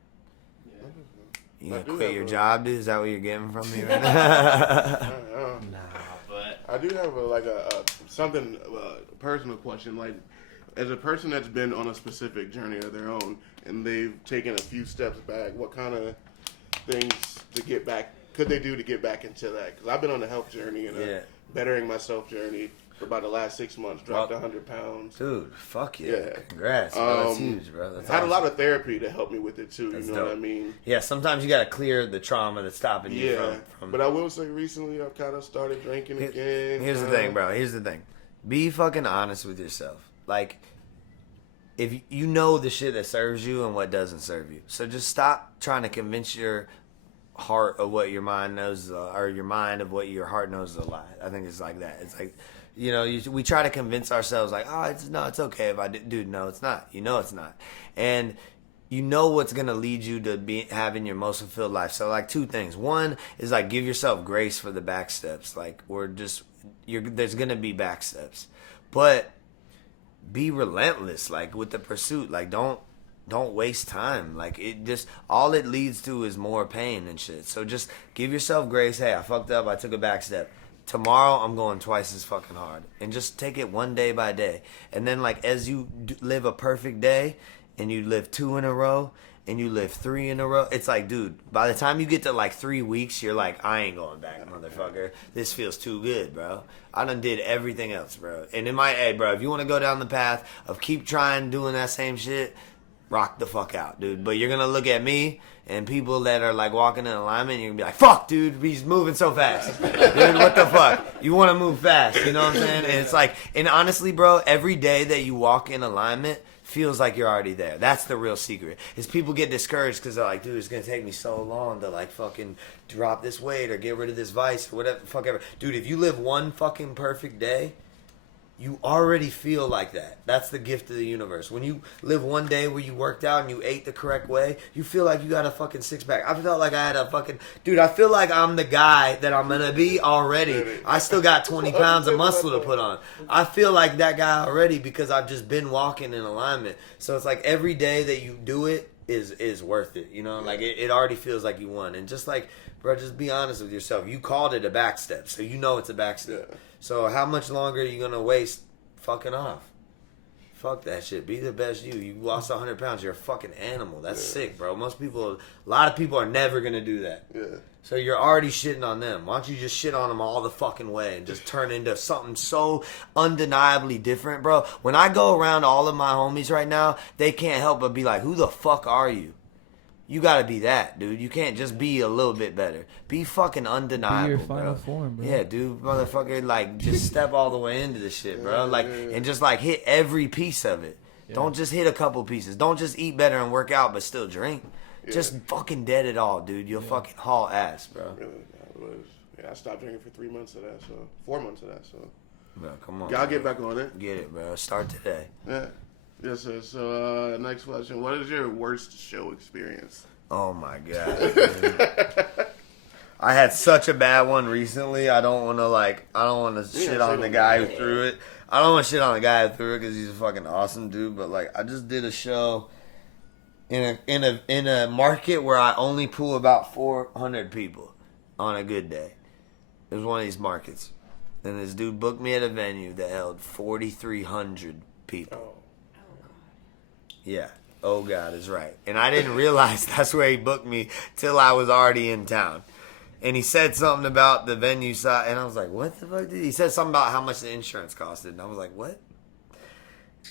You gonna quit your job, dude? Is that what you're getting from me right now? But I do have a personal question. Like, as a person that's been on a specific journey of their own and they've taken a few steps back, what kind of things could they do to get back into that? Because I've been on a health journey and a bettering myself journey for about the last 6 months. Dropped 100 pounds. Dude, fuck yeah. Congrats, bro. That's huge, bro. That's I had a lot of therapy to help me with it, too. That's you know dope. What I mean? Yeah, sometimes you got to clear the trauma that's stopping you from... But I will say recently I've kind of started drinking again. Here's the thing, bro. Here's the thing. Be fucking honest with yourself. Like, if you know the shit that serves you and what doesn't serve you. So just stop trying to convince your heart of what your mind knows, or your mind of what your heart knows is a lie. I think it's like that. It's like... You know, we try to convince ourselves like, oh, it's okay if I do. Dude, no, it's not. You know it's not. And you know what's going to lead you to having your most fulfilled life. So, like, 2 things. One is, like, give yourself grace for the back steps. Like, there's going to be back steps. But be relentless, like, with the pursuit. Like, don't waste time. Like, all it leads to is more pain and shit. So just give yourself grace. Hey, I fucked up. I took a back step. Tomorrow, I'm going twice as fucking hard. And just take it one day by day. And then, like, as you live a perfect day, and you live 2 in a row, and you live 3 in a row, it's like, dude, by the time you get to, like, 3 weeks, you're like, I ain't going back, motherfucker. This feels too good, bro. I done did everything else, bro. And hey, bro, if you want to go down the path of keep trying doing that same shit, rock the fuck out, dude. But you're going to look at me and people that are like walking in alignment, and you're going to be like, fuck, dude, he's moving so fast. Dude, what the fuck? You want to move fast, you know what I'm saying? And it's like, and honestly, bro, every day that you walk in alignment feels like you're already there. That's the real secret. Is people get discouraged because they're like, dude, it's going to take me so long to like fucking drop this weight or get rid of this vice or whatever, fuck ever. Dude, if you live one fucking perfect day, you already feel like that. That's the gift of the universe. When you live one day where you worked out and you ate the correct way, you feel like you got a fucking 6-pack. I felt like I had a fucking... Dude, I feel like I'm the guy that I'm going to be already. I still got 20 pounds of muscle to put on. I feel like that guy already because I've just been walking in alignment. So it's like every day that you do it is worth it. You know, like it already feels like you won. And just like, bro, just be honest with yourself. You called it a back step, so you know it's a back step. Yeah. So how much longer are you going to waste fucking off? Fuck that shit. Be the best you. You lost 100 pounds. You're a fucking animal. That's sick, bro. A lot of people are never going to do that. Yeah. So you're already shitting on them. Why don't you just shit on them all the fucking way and just turn into something so undeniably different, bro? When I go around all of my homies right now, they can't help but be like, who the fuck are you? You gotta be that, dude. You can't just be a little bit better. Be fucking undeniable, be your final form, bro. Yeah, dude, motherfucker, like, just step all the way into this shit, bro. Like, and just, like, hit every piece of it. Yeah. Don't just hit a couple pieces. Don't just eat better and work out, but still drink. Yeah. Just fucking dead it all, dude. You'll fucking haul ass, bro. I stopped drinking for 3 months of that, so 4 months of that, so. Bro, come on. Y'all get back on it. Get it, bro. Start today. Yeah. Yes, sir. So, next question. What is your worst show experience? Oh, my God. I had such a bad one recently. I don't want to shit on the guy who threw it. I don't want to shit on the guy who threw it because he's a fucking awesome dude. But, like, I just did a show in a market where I only pull about 400 people on a good day. It was one of these markets. And this dude booked me at a venue that held 4,300 people. Yeah. Oh, God is right. And I didn't realize that's where he booked me till I was already in town. And he said something about the venue side. And I was like, what the fuck? He said something about how much the insurance costed. And I was like, what?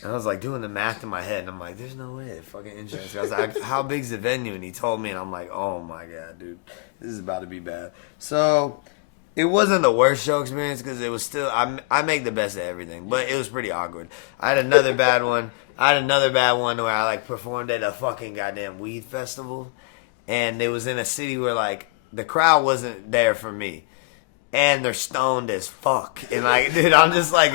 And I was like doing the math in my head. And I'm like, there's no way fucking insurance costs. How big's the venue? And he told me. And I'm like, oh, my God, dude. This is about to be bad. So it wasn't the worst show experience because it was still, I make the best of everything. But it was pretty awkward. I had another bad one. Where I, like, performed at a fucking goddamn weed festival. And it was in a city where, like, the crowd wasn't there for me. And they're stoned as fuck. And, like, dude, I'm just like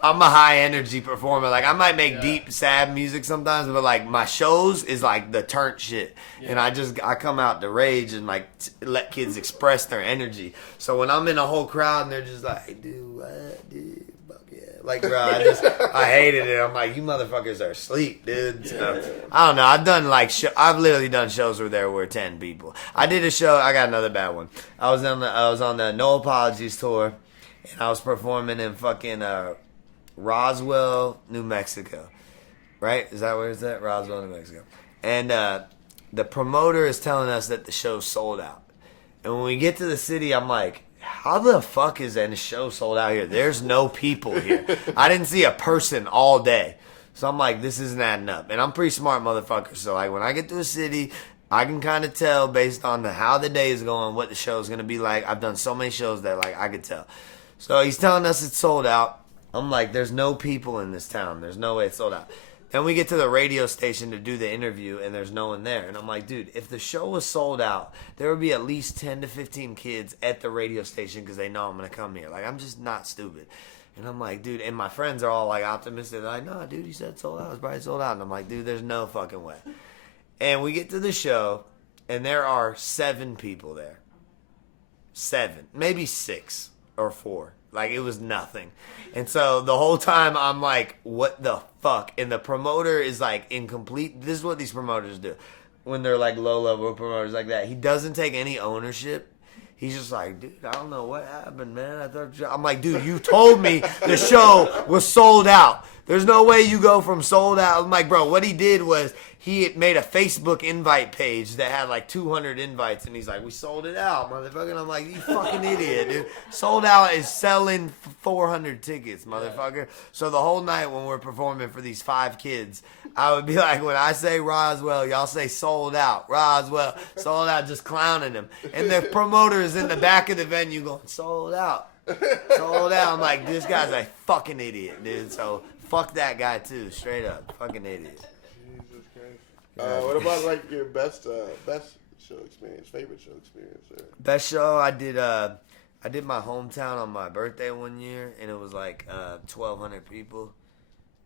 I'm a high energy performer. Like, I might make deep, sad music sometimes, but, like, my shows is, like, the turnt shit. Yeah. And I come out to rage and, like, let kids express their energy. So when I'm in a whole crowd and they're just like, dude, what, dude? Like, bro, I hated it. I'm like, you motherfuckers are asleep, dude. So, I don't know. I've literally done shows where there were 10 people. I did a show. I got another bad one. I was on the No Apologies tour, and I was performing in fucking Roswell, New Mexico. Right? Is that where it's at? Roswell, New Mexico. And the promoter is telling us that the show's sold out. And when we get to the city, I'm like, how the fuck is that show sold out here? There's no people here. I didn't see a person all day. So I'm like, this isn't adding up. And I'm pretty smart motherfucker. So, like, when I get to a city, I can kind of tell based on how the day is going, what the show is going to be like. I've done so many shows that, like, I could tell. So he's telling us it's sold out. I'm like, there's no people in this town. There's no way it's sold out. Then we get to the radio station to do the interview, and there's no one there. And I'm like, dude, if the show was sold out, there would be at least 10 to 15 kids at the radio station because they know I'm going to come here. Like, I'm just not stupid. And I'm like, dude, and my friends are all, like, optimistic. They're like, no, dude, you said sold out. It's probably sold out. And I'm like, dude, there's no fucking way. And we get to the show, and there are 7 people there. 7. Maybe 6 or 4. Like, it was nothing. And so the whole time I'm like, what the fuck? And the promoter is like incomplete. This is what these promoters do when they're like low-level promoters like that. He doesn't take any ownership. He's just like, dude, I don't know what happened, man. I'm like, dude, you told me the show was sold out. There's no way you go from sold out. I'm like, bro, what he did was he had made a Facebook invite page that had like 200 invites, and he's like, we sold it out, motherfucker. And I'm like, you fucking idiot, dude. Sold out is selling 400 tickets, motherfucker. So the whole night when we're performing for these 5 kids, I would be like, when I say Roswell, y'all say sold out. Roswell, sold out, just clowning him. And the promoter is in the back of the venue going, sold out. Sold out. I'm like, this guy's a fucking idiot, dude. So fuck that guy too, straight up. Fucking idiot. Jesus Christ. What about like your best show experience, favorite show experience? Or? Best show I did my hometown on my birthday one year, and it was like 1,200 people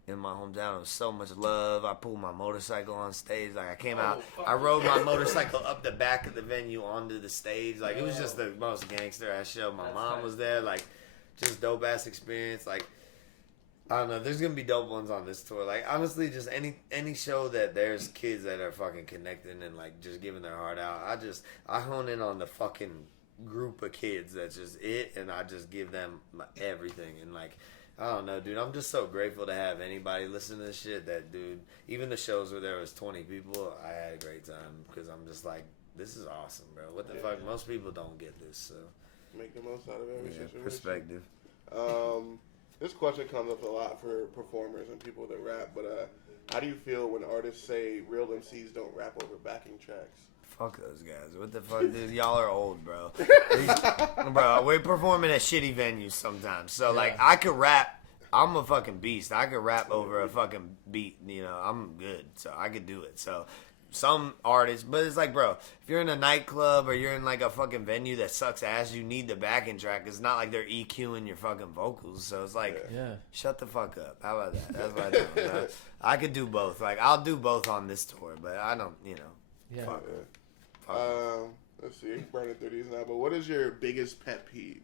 in my hometown. It was so much love. I pulled my motorcycle on stage. Like, I came out, I rode my motorcycle up the back of the venue onto the stage. Like, it was just the most gangster ass show. My mom was there. Like, just dope ass experience. Like, I don't know. There's gonna be dope ones on this tour. Like, honestly, just any show that there's kids that are fucking connecting and like just giving their heart out. I hone in on the fucking group of kids. That's just it, and I just give them everything. And like, I don't know, dude. I'm just so grateful to have anybody listen to this shit. That, dude, even the shows where there was 20 people, I had a great time because I'm just like, this is awesome, bro. What the fuck? Most people don't get this, so make the most out of every situation. Perspective. This question comes up a lot for performers and people that rap, but how do you feel when artists say real MCs don't rap over backing tracks? Fuck those guys. What the fuck, dude? Y'all are old, bro. Bro, we're performing at shitty venues sometimes. So, like, I could rap. I'm a fucking beast. I could rap over a fucking beat. You know, I'm good. So, I could do it. So, some artists, but it's like, bro, if you're in a nightclub or you're in like a fucking venue that sucks ass, you need the backing track. It's not like they're EQing your fucking vocals, so it's like, shut the fuck up. How about that? That's what I do. I could do both. Like, I'll do both on this tour, but I don't, fuck it. Let's see, burning through these now. But what is your biggest pet peeve?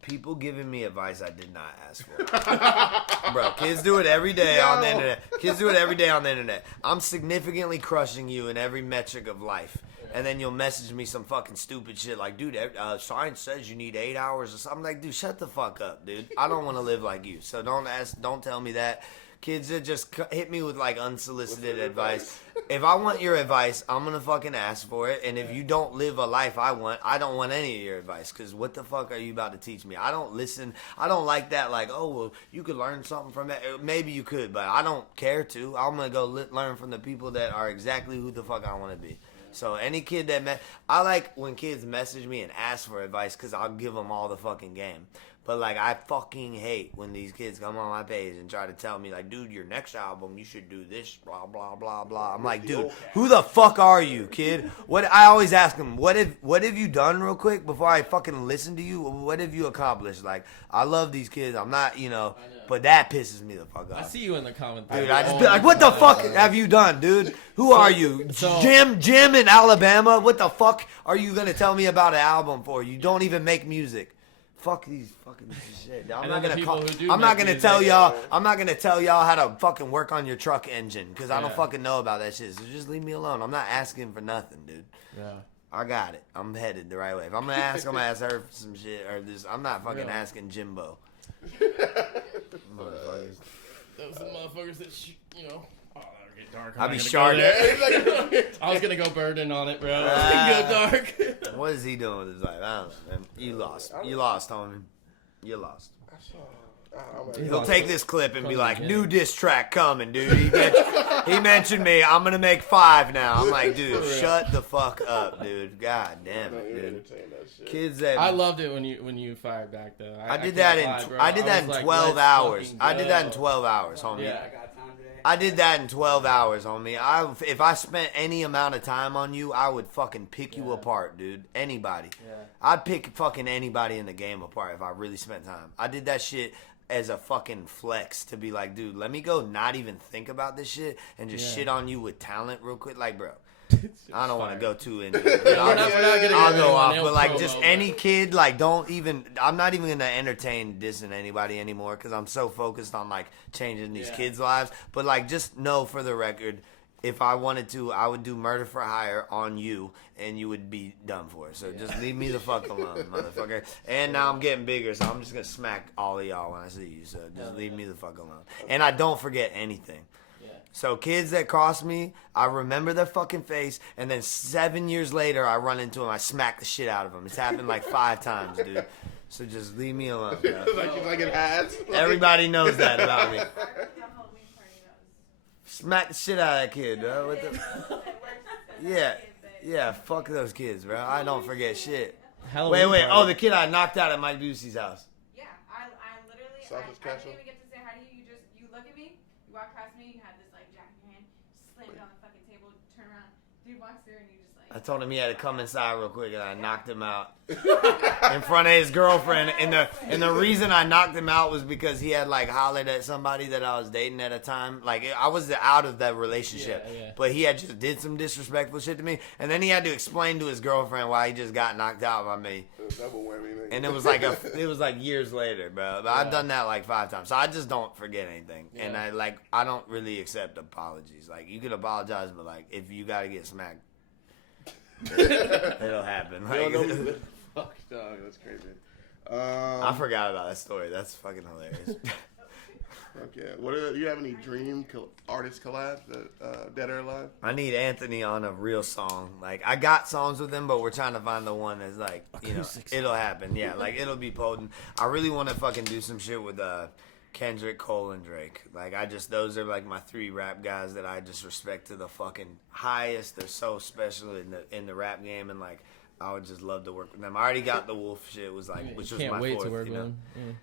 People giving me advice I did not ask for. Bro, kids do it every day on the internet. Kids do it every day on the internet. I'm significantly crushing you in every metric of life. And then you'll message me some fucking stupid shit like, dude, science says you need 8 hours or something. I'm like, dude, shut the fuck up, dude. I don't want to live like you. So don't tell me that. Kids that just hit me with like unsolicited advice. If I want your advice, I'm gonna fucking ask for it. And if you don't live a life I don't want any of your advice. Because what the fuck are you about to teach me? I don't listen. I don't like that. Like, oh well, you could learn something from it. Maybe you could, but I don't care to. I'm gonna go learn from the people that are exactly who the fuck I want to be. So any kid I like when kids message me and ask for advice because I'll give them all the fucking game. But, like, I fucking hate when these kids come on my page and try to tell me, like, dude, your next album, you should do this, blah, blah, blah, blah. I'm like, dude, who the fuck are you, kid? I always ask them, what have you done real quick before I fucking listen to you? What have you accomplished? Like, I love these kids. I'm not, but that pisses me the fuck off. I see you in the comments. Dude, I just be like, what the fuck have you done, dude? Who are you? Jim in Alabama? What the fuck are you going to tell me about an album for? You don't even make music. Fuck these fucking shit. I'm not gonna tell y'all how to fucking work on your truck engine because I don't fucking know about that shit. So just leave me alone. I'm not asking for nothing, dude. Yeah. I got it. I'm headed the right way. If I'm gonna ask, I'm gonna ask her for some shit or this. I'm not fucking asking Jimbo. Motherfuckers. Those are the motherfuckers that dark. I'll be sharding. I was gonna go burden on it, bro. Go dark. What is he doing with his life? I don't know, man. You lost. You lost, homie. You lost. He'll take this clip and be like, new diss track coming, dude. He mentioned me. I'm going to make 5 now. I'm like, dude, shut the fuck up, dude. God damn it, dude. Kids that... I loved it when you fired back, though. I did that in 12 hours. I did that in 12 hours, homie. Yeah. I did that in 12 hours, homie. If I spent any amount of time on you, I would fucking pick you apart, dude. Anybody. Yeah. I'd pick fucking anybody in the game apart if I really spent time. I did that shit as a fucking flex to be like, dude, let me go not even think about this shit and just shit on you with talent real quick. Like, bro, I don't want to go too into it. I'll go off, but like just any kid, like I'm not even going to entertain dissing anybody anymore because I'm so focused on like changing these kids' lives. But like just know for the record, if I wanted to, I would do murder for hire on you and you would be done for. So just leave me the fuck alone, motherfucker. And now I'm getting bigger, so I'm just going to smack all of y'all when I see you. So just leave me the fuck alone. And I don't forget anything. So kids that cross me, I remember their fucking face, and then 7 years later, I run into them, I smack the shit out of them. It's happened like 5 times, dude. So just leave me alone, bro. like it has. Everybody knows that about me. Smack the shit out of that kid, bro. What the... Yeah, fuck those kids, bro. I don't forget shit. Wait. Oh, the kid I knocked out at Mike Busey's house. Yeah, I literally, I didn't even get to say hi to you. You look at me, you walk past me, you have this like jack in your hand, slam it on the fucking table, turn around, dude walks through and you just like. I told him he had to come inside real quick, and I knocked him out in front of his girlfriend. And the reason I knocked him out was because he had like hollered at somebody that I was dating at a time. Like I was out of that relationship, but he had just did some disrespectful shit to me, and then he had to explain to his girlfriend why he just got knocked out by me. And it was like years later, bro. But I've done that like 5 times, so I just don't forget anything, and I don't really accept apologies. Like you can apologize, but like if you gotta get smacked. It'll happen. Like, fuck, dog, that's crazy. I forgot about that story. That's fucking hilarious. Okay, you have any dream artist collabs that Dead or Alive? I need Anthony on a real song. Like I got songs with him, but we're trying to find the one that's like it'll happen. Yeah, like it'll be potent. I really want to fucking do some shit with Kendrick, Cole, and Drake. Like those are like my 3 rap guys that I just respect to the fucking highest. They're so special in the rap game, and like I would just love to work with them. I already got the Wolf shit. Was like, which was Can't my wait fourth. to work You with know?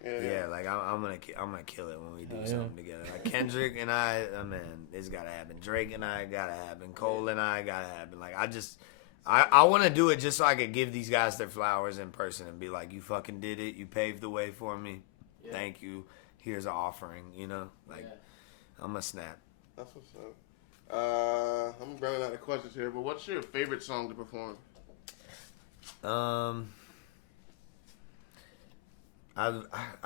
him. Yeah, like I'm gonna kill it when we do something together. Like Kendrick and I, man, it's gotta happen. Drake and I gotta happen. Cole and I gotta happen. Like I want to do it just so I could give these guys their flowers in person and be like, you fucking did it. You paved the way for me. Yeah. Thank you. Here's an offering. You know, like I'm a snap. That's what's up. I'm running out of questions here, but what's your favorite song to perform? I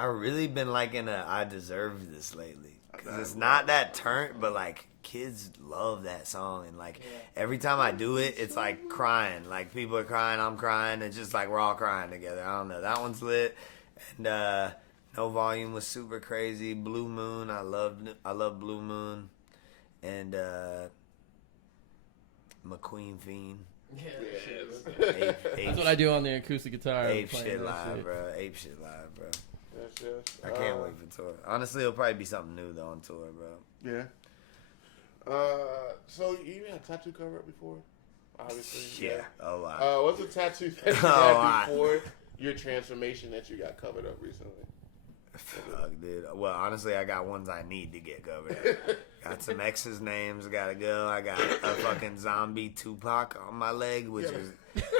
really been liking I Deserve This lately, because it's not that turnt, but like kids love that song, and like every time I do it, it's like crying. Like people are crying, I'm crying. It's just like we're all crying together. I don't know. That one's lit. And No Volume was super crazy. Blue Moon, I love Blue Moon, and McQueen Fiend. Yeah, that's what I do on the acoustic guitar. Ape shit live, bro. Ape shit live, bro. Yes. I can't wait for tour. Honestly, it'll probably be something new though on tour, bro. Yeah. So you had a tattoo cover up before? Obviously. Yeah, a lot. What's a tattoo that you had before your transformation that you got covered up recently? Fuck, dude. Well, honestly, I got ones I need to get covered up. Got some exes' names gotta go. I got a fucking zombie Tupac on my leg, which is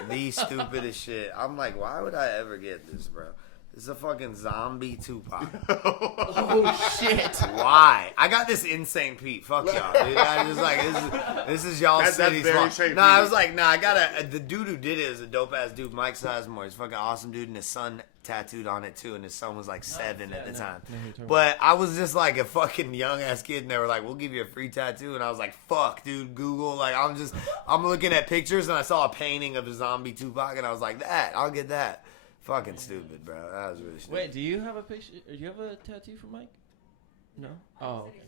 the stupidest shit. I'm like, why would I ever get this, bro? It's a fucking zombie Tupac. Oh shit! Why? I got this insane Pete. Fuck y'all, dude. I just like this is y'all city's fault. I was like, I got the dude who did it is a dope ass dude, Mike Sizemore. He's a fucking awesome dude, and his son tattooed on it too, and his son was like 7 at the time. But I was just like a fucking young ass kid, and they were like, "We'll give you a free tattoo," and I was like, "Fuck, dude, Google." Like I'm looking at pictures, and I saw a painting of a zombie Tupac, and I was like, I'll get that." Fucking stupid, bro. That was really stupid. Wait, do you have a picture? Do you have a tattoo for Mike? No. Oh, okay.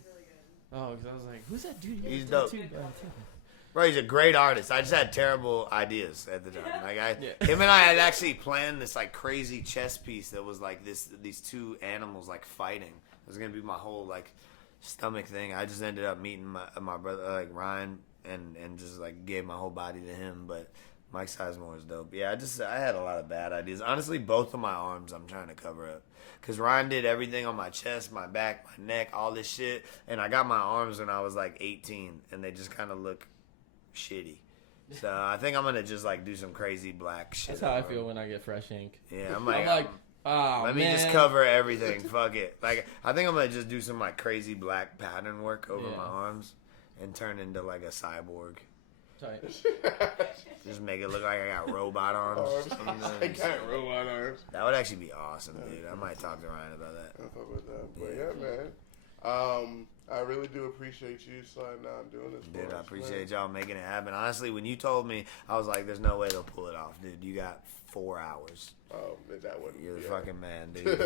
Oh, because I was like, who's that dude? He's dope. Bro, he's a great artist. I just had terrible ideas at the time. Like him and I had actually planned this like crazy chess piece that was like these two animals like fighting. It was gonna be my whole like stomach thing. I just ended up meeting my brother like Ryan and just like gave my whole body to him, but. Mike Sizemore is dope. Yeah, I had a lot of bad ideas. Honestly, both of my arms I'm trying to cover up. Because Ryan did everything on my chest, my back, my neck, all this shit. And I got my arms when I was like 18. And they just kind of look shitty. So I think I'm going to just like do some crazy black shit. That's how I feel when I get fresh ink. Yeah, I'm like let me just cover everything. Fuck it. Like I think I'm going to just do some like crazy black pattern work over my arms. And turn into like a cyborg. Just make it look like I got robot arms. I got robot arms. That would actually be awesome, dude. I might talk to Ryan about that. I'll talk about that. But man. I really do appreciate you sliding down and doing this. Dude, I appreciate y'all making it happen. Honestly, when you told me, I was like, there's no way they'll pull it off, dude. You got 4 hours. Oh, that wouldn't. You're the fucking man, dude.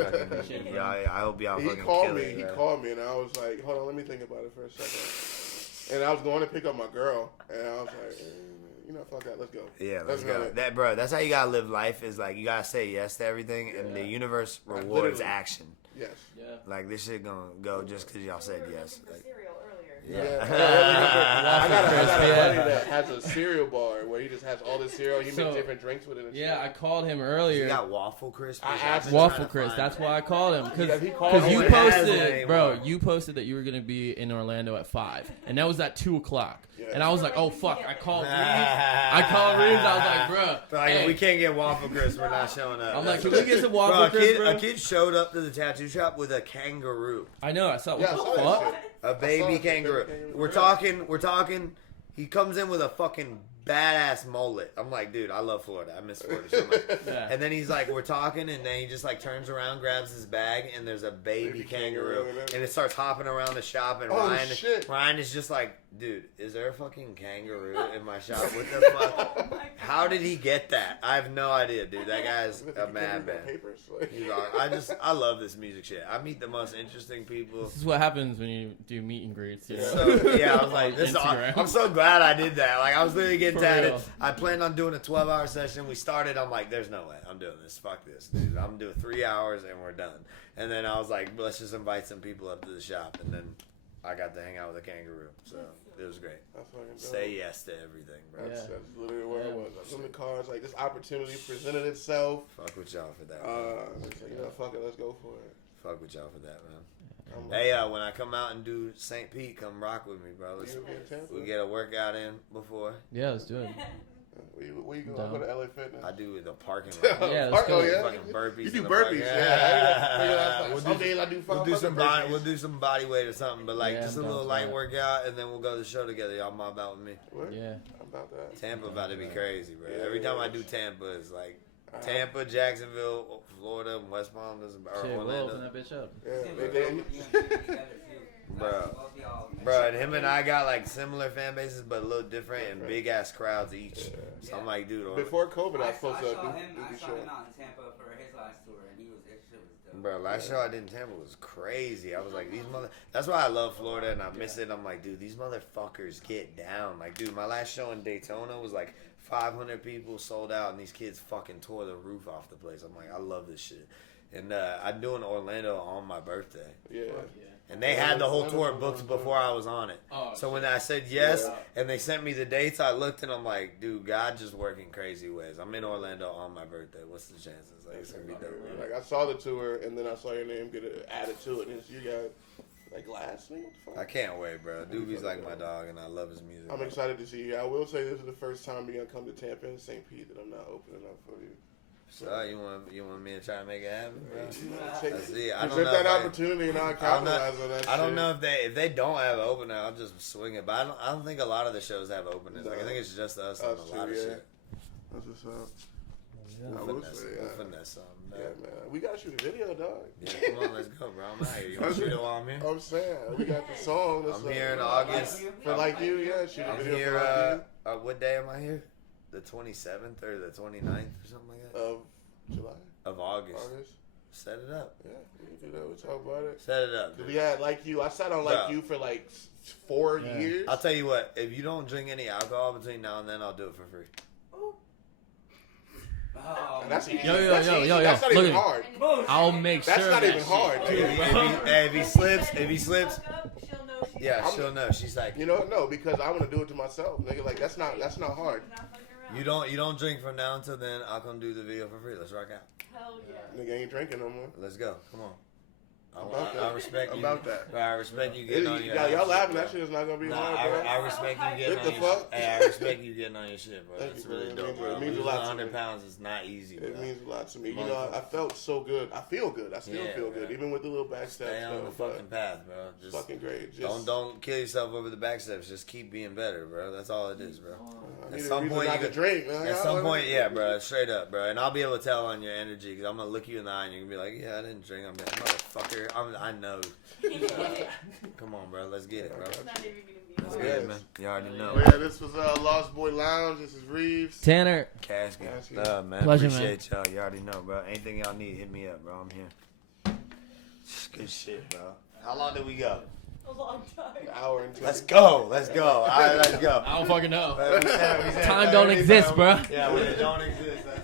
I hope y'all fucking kill it. He called me, and I was like, hold on, let me think about it for a second. And I was going to pick up my girl, and I was like, fuck that, let's go. Yeah, let's go. That's how you gotta live life. Is like you gotta say yes to everything, and the universe rewards action. Yes. Yeah. Like this shit gonna go just because y'all said yes. Like, I got a buddy that has a cereal bar where he just has all this cereal. He makes different drinks with it. And shit. I called him earlier. You got Waffle Crisp. I asked Waffle Crisp. That's why I called him because you posted, bro. You posted that you were gonna be in Orlando at 5, and that was at 2:00. Yeah. And I was like, oh fuck! I called Reeves. I was like, bro, like, we can't get Waffle Crisp. We're not showing up. I'm like, can we get some Waffle Crisp, bro? A kid showed up to the tattoo shop with a kangaroo. I know. I saw. What the fuck? A baby kangaroo. We're talking. He comes in with a fucking badass mullet. I'm like, dude, I love Florida. I miss Florida so much. And then he's like, we're talking, and then he just like turns around, grabs his bag, and there's a baby kangaroo. And it starts hopping around the shop, and Ryan is just like, dude, is there a fucking kangaroo in my shop? What the fuck? How did he get that? I have no idea, dude. That guy's a madman. I love this music shit. I meet the most interesting people. This is what happens when you do meet and greets. So, I was like, I'm so glad I did that. Like, I was literally getting tatted. I planned on doing a 12-hour session. We started. I'm like, there's no way I'm doing this. Fuck this, dude. I'm doing 3 hours and we're done. And then I was like, let's just invite some people up to the shop. And then I got to hang out with a kangaroo, so it was great. That's fucking dope. Say yes to everything, bro. That's literally where I was. I was in the cars, like this opportunity presented itself. Fuck with y'all for that. It's like, fuck it, let's go for it. Fuck with y'all for that, man. Hey, when I come out and do St. Pete, come rock with me, bro. We get a workout in before. Yeah, let's do it. Where you go? I go to LA Fitness. I do the parking lot. Yeah, let's go. Fucking burpees. You do burpees, yeah. Some days I do 500 burpees. We'll do some body weight or something, but like just a little light workout, and then we'll go to the show together. Y'all mob out with me. What? Yeah. I'm about that. Tampa about to be crazy, bro. Yeah, Every time I do Tampa, it's like Tampa, Jacksonville, Florida, West Palm, or Shit, we'll Orlando. open that bitch up. Bro, and him and I got like similar fan bases, but a little different and big ass crowds each. So I'm like, dude. Before COVID, I was supposed to do the show. I saw him out in Tampa for his last tour, and his shit was dope. Bro, last show I did in Tampa was crazy. I was like, that's why I love Florida and I miss it. I'm like, dude, these motherfuckers get down. Like, dude, my last show in Daytona was like 500 people sold out, and these kids fucking tore the roof off the place. I'm like, I love this shit. And I'm doing Orlando on my birthday. Yeah. And they had the whole tour booked before I was on it. So when I said yes, and they sent me the dates, I looked and I'm like, dude, God just working crazy ways. I'm in Orlando on my birthday. What's the chances? Like, it's gonna be dope. Like, I saw the tour, and then I saw your name get added to it, and you got like last name. What the fuck? I can't wait, bro. Doobie's like my dog, and I love his music. I'm excited to see you. I will say this is the first time you're gonna come to Tampa and St. Pete that I'm not opening up for you. So you want me to try to make it happen, bro? Let's see. I don't know that opportunity, and I'll capitalize on that. I don't know if they don't have an opener, I'll just swing it. But I don't think a lot of the shows have openers. Like I think it's just us on a lot of shit. That's what's up. We'll finesse something. Yeah, man. We gotta shoot a video, dog. Yeah, come on, let's go, bro. I'm out here. You want to shoot it while I'm here? I'm saying we got the song. I'm here in August. For Like You, yeah. Shoot a video here, for Like You. What day am I here? The 27th or the 29th or something like that? Of July. Of August. Set it up. Yeah, we can do that. We'll talk about it. Set it up. We had Like You. I sat on Like You for like 4 years. I'll tell you what. If you don't drink any alcohol between now and then, I'll do it for free. Oh, that's easy. Yo. That's not even hard. I'll make sure. That's not even hard. If he slips. Yeah, she'll know. She's like, no, because I want to do it to myself, nigga. Like that's not hard. You don't drink from now until then. I'll come do the video for free. Let's rock out. Hell yeah. Nigga ain't drinking no more. Let's go. Come on. I respect you. About that. I respect you getting on your shit. Y'all laughing. That shit is not gonna be hard, bro. I respect you getting on your shit. Hey, I respect you getting on your shit, bro. It's really dope, bro. It means a lot to me. 100 pounds is not easy, bro. It means a lot to me. I felt so good. I feel good. I still feel good, even with the little back steps. Stay on the fucking path, bro. Just fucking great. Don't kill yourself over the back steps. Just keep being better, bro. That's all it is, bro. At some point, you can drink. At some point, yeah, bro. Straight up, bro. And I'll be able to tell on your energy because I'm gonna look you in the eye and you're gonna be like, yeah, I didn't drink. I'm like, motherfucker. I know. Come on, bro. Let's get it, bro. Let's get it, man. You already know. Yeah, this was Lost Boy Lounge. This is Reeves. Tanner. Caskey. Man. Pleasure, Appreciate y'all. You already know, bro. Anything y'all need, hit me up, bro. I'm here. Good shit, bro. How long did we go? A long time. An hour and 20. Let's go. All right, let's go. I don't fucking know. We said Time don't exist, bro. Yeah, when it don't exist. That's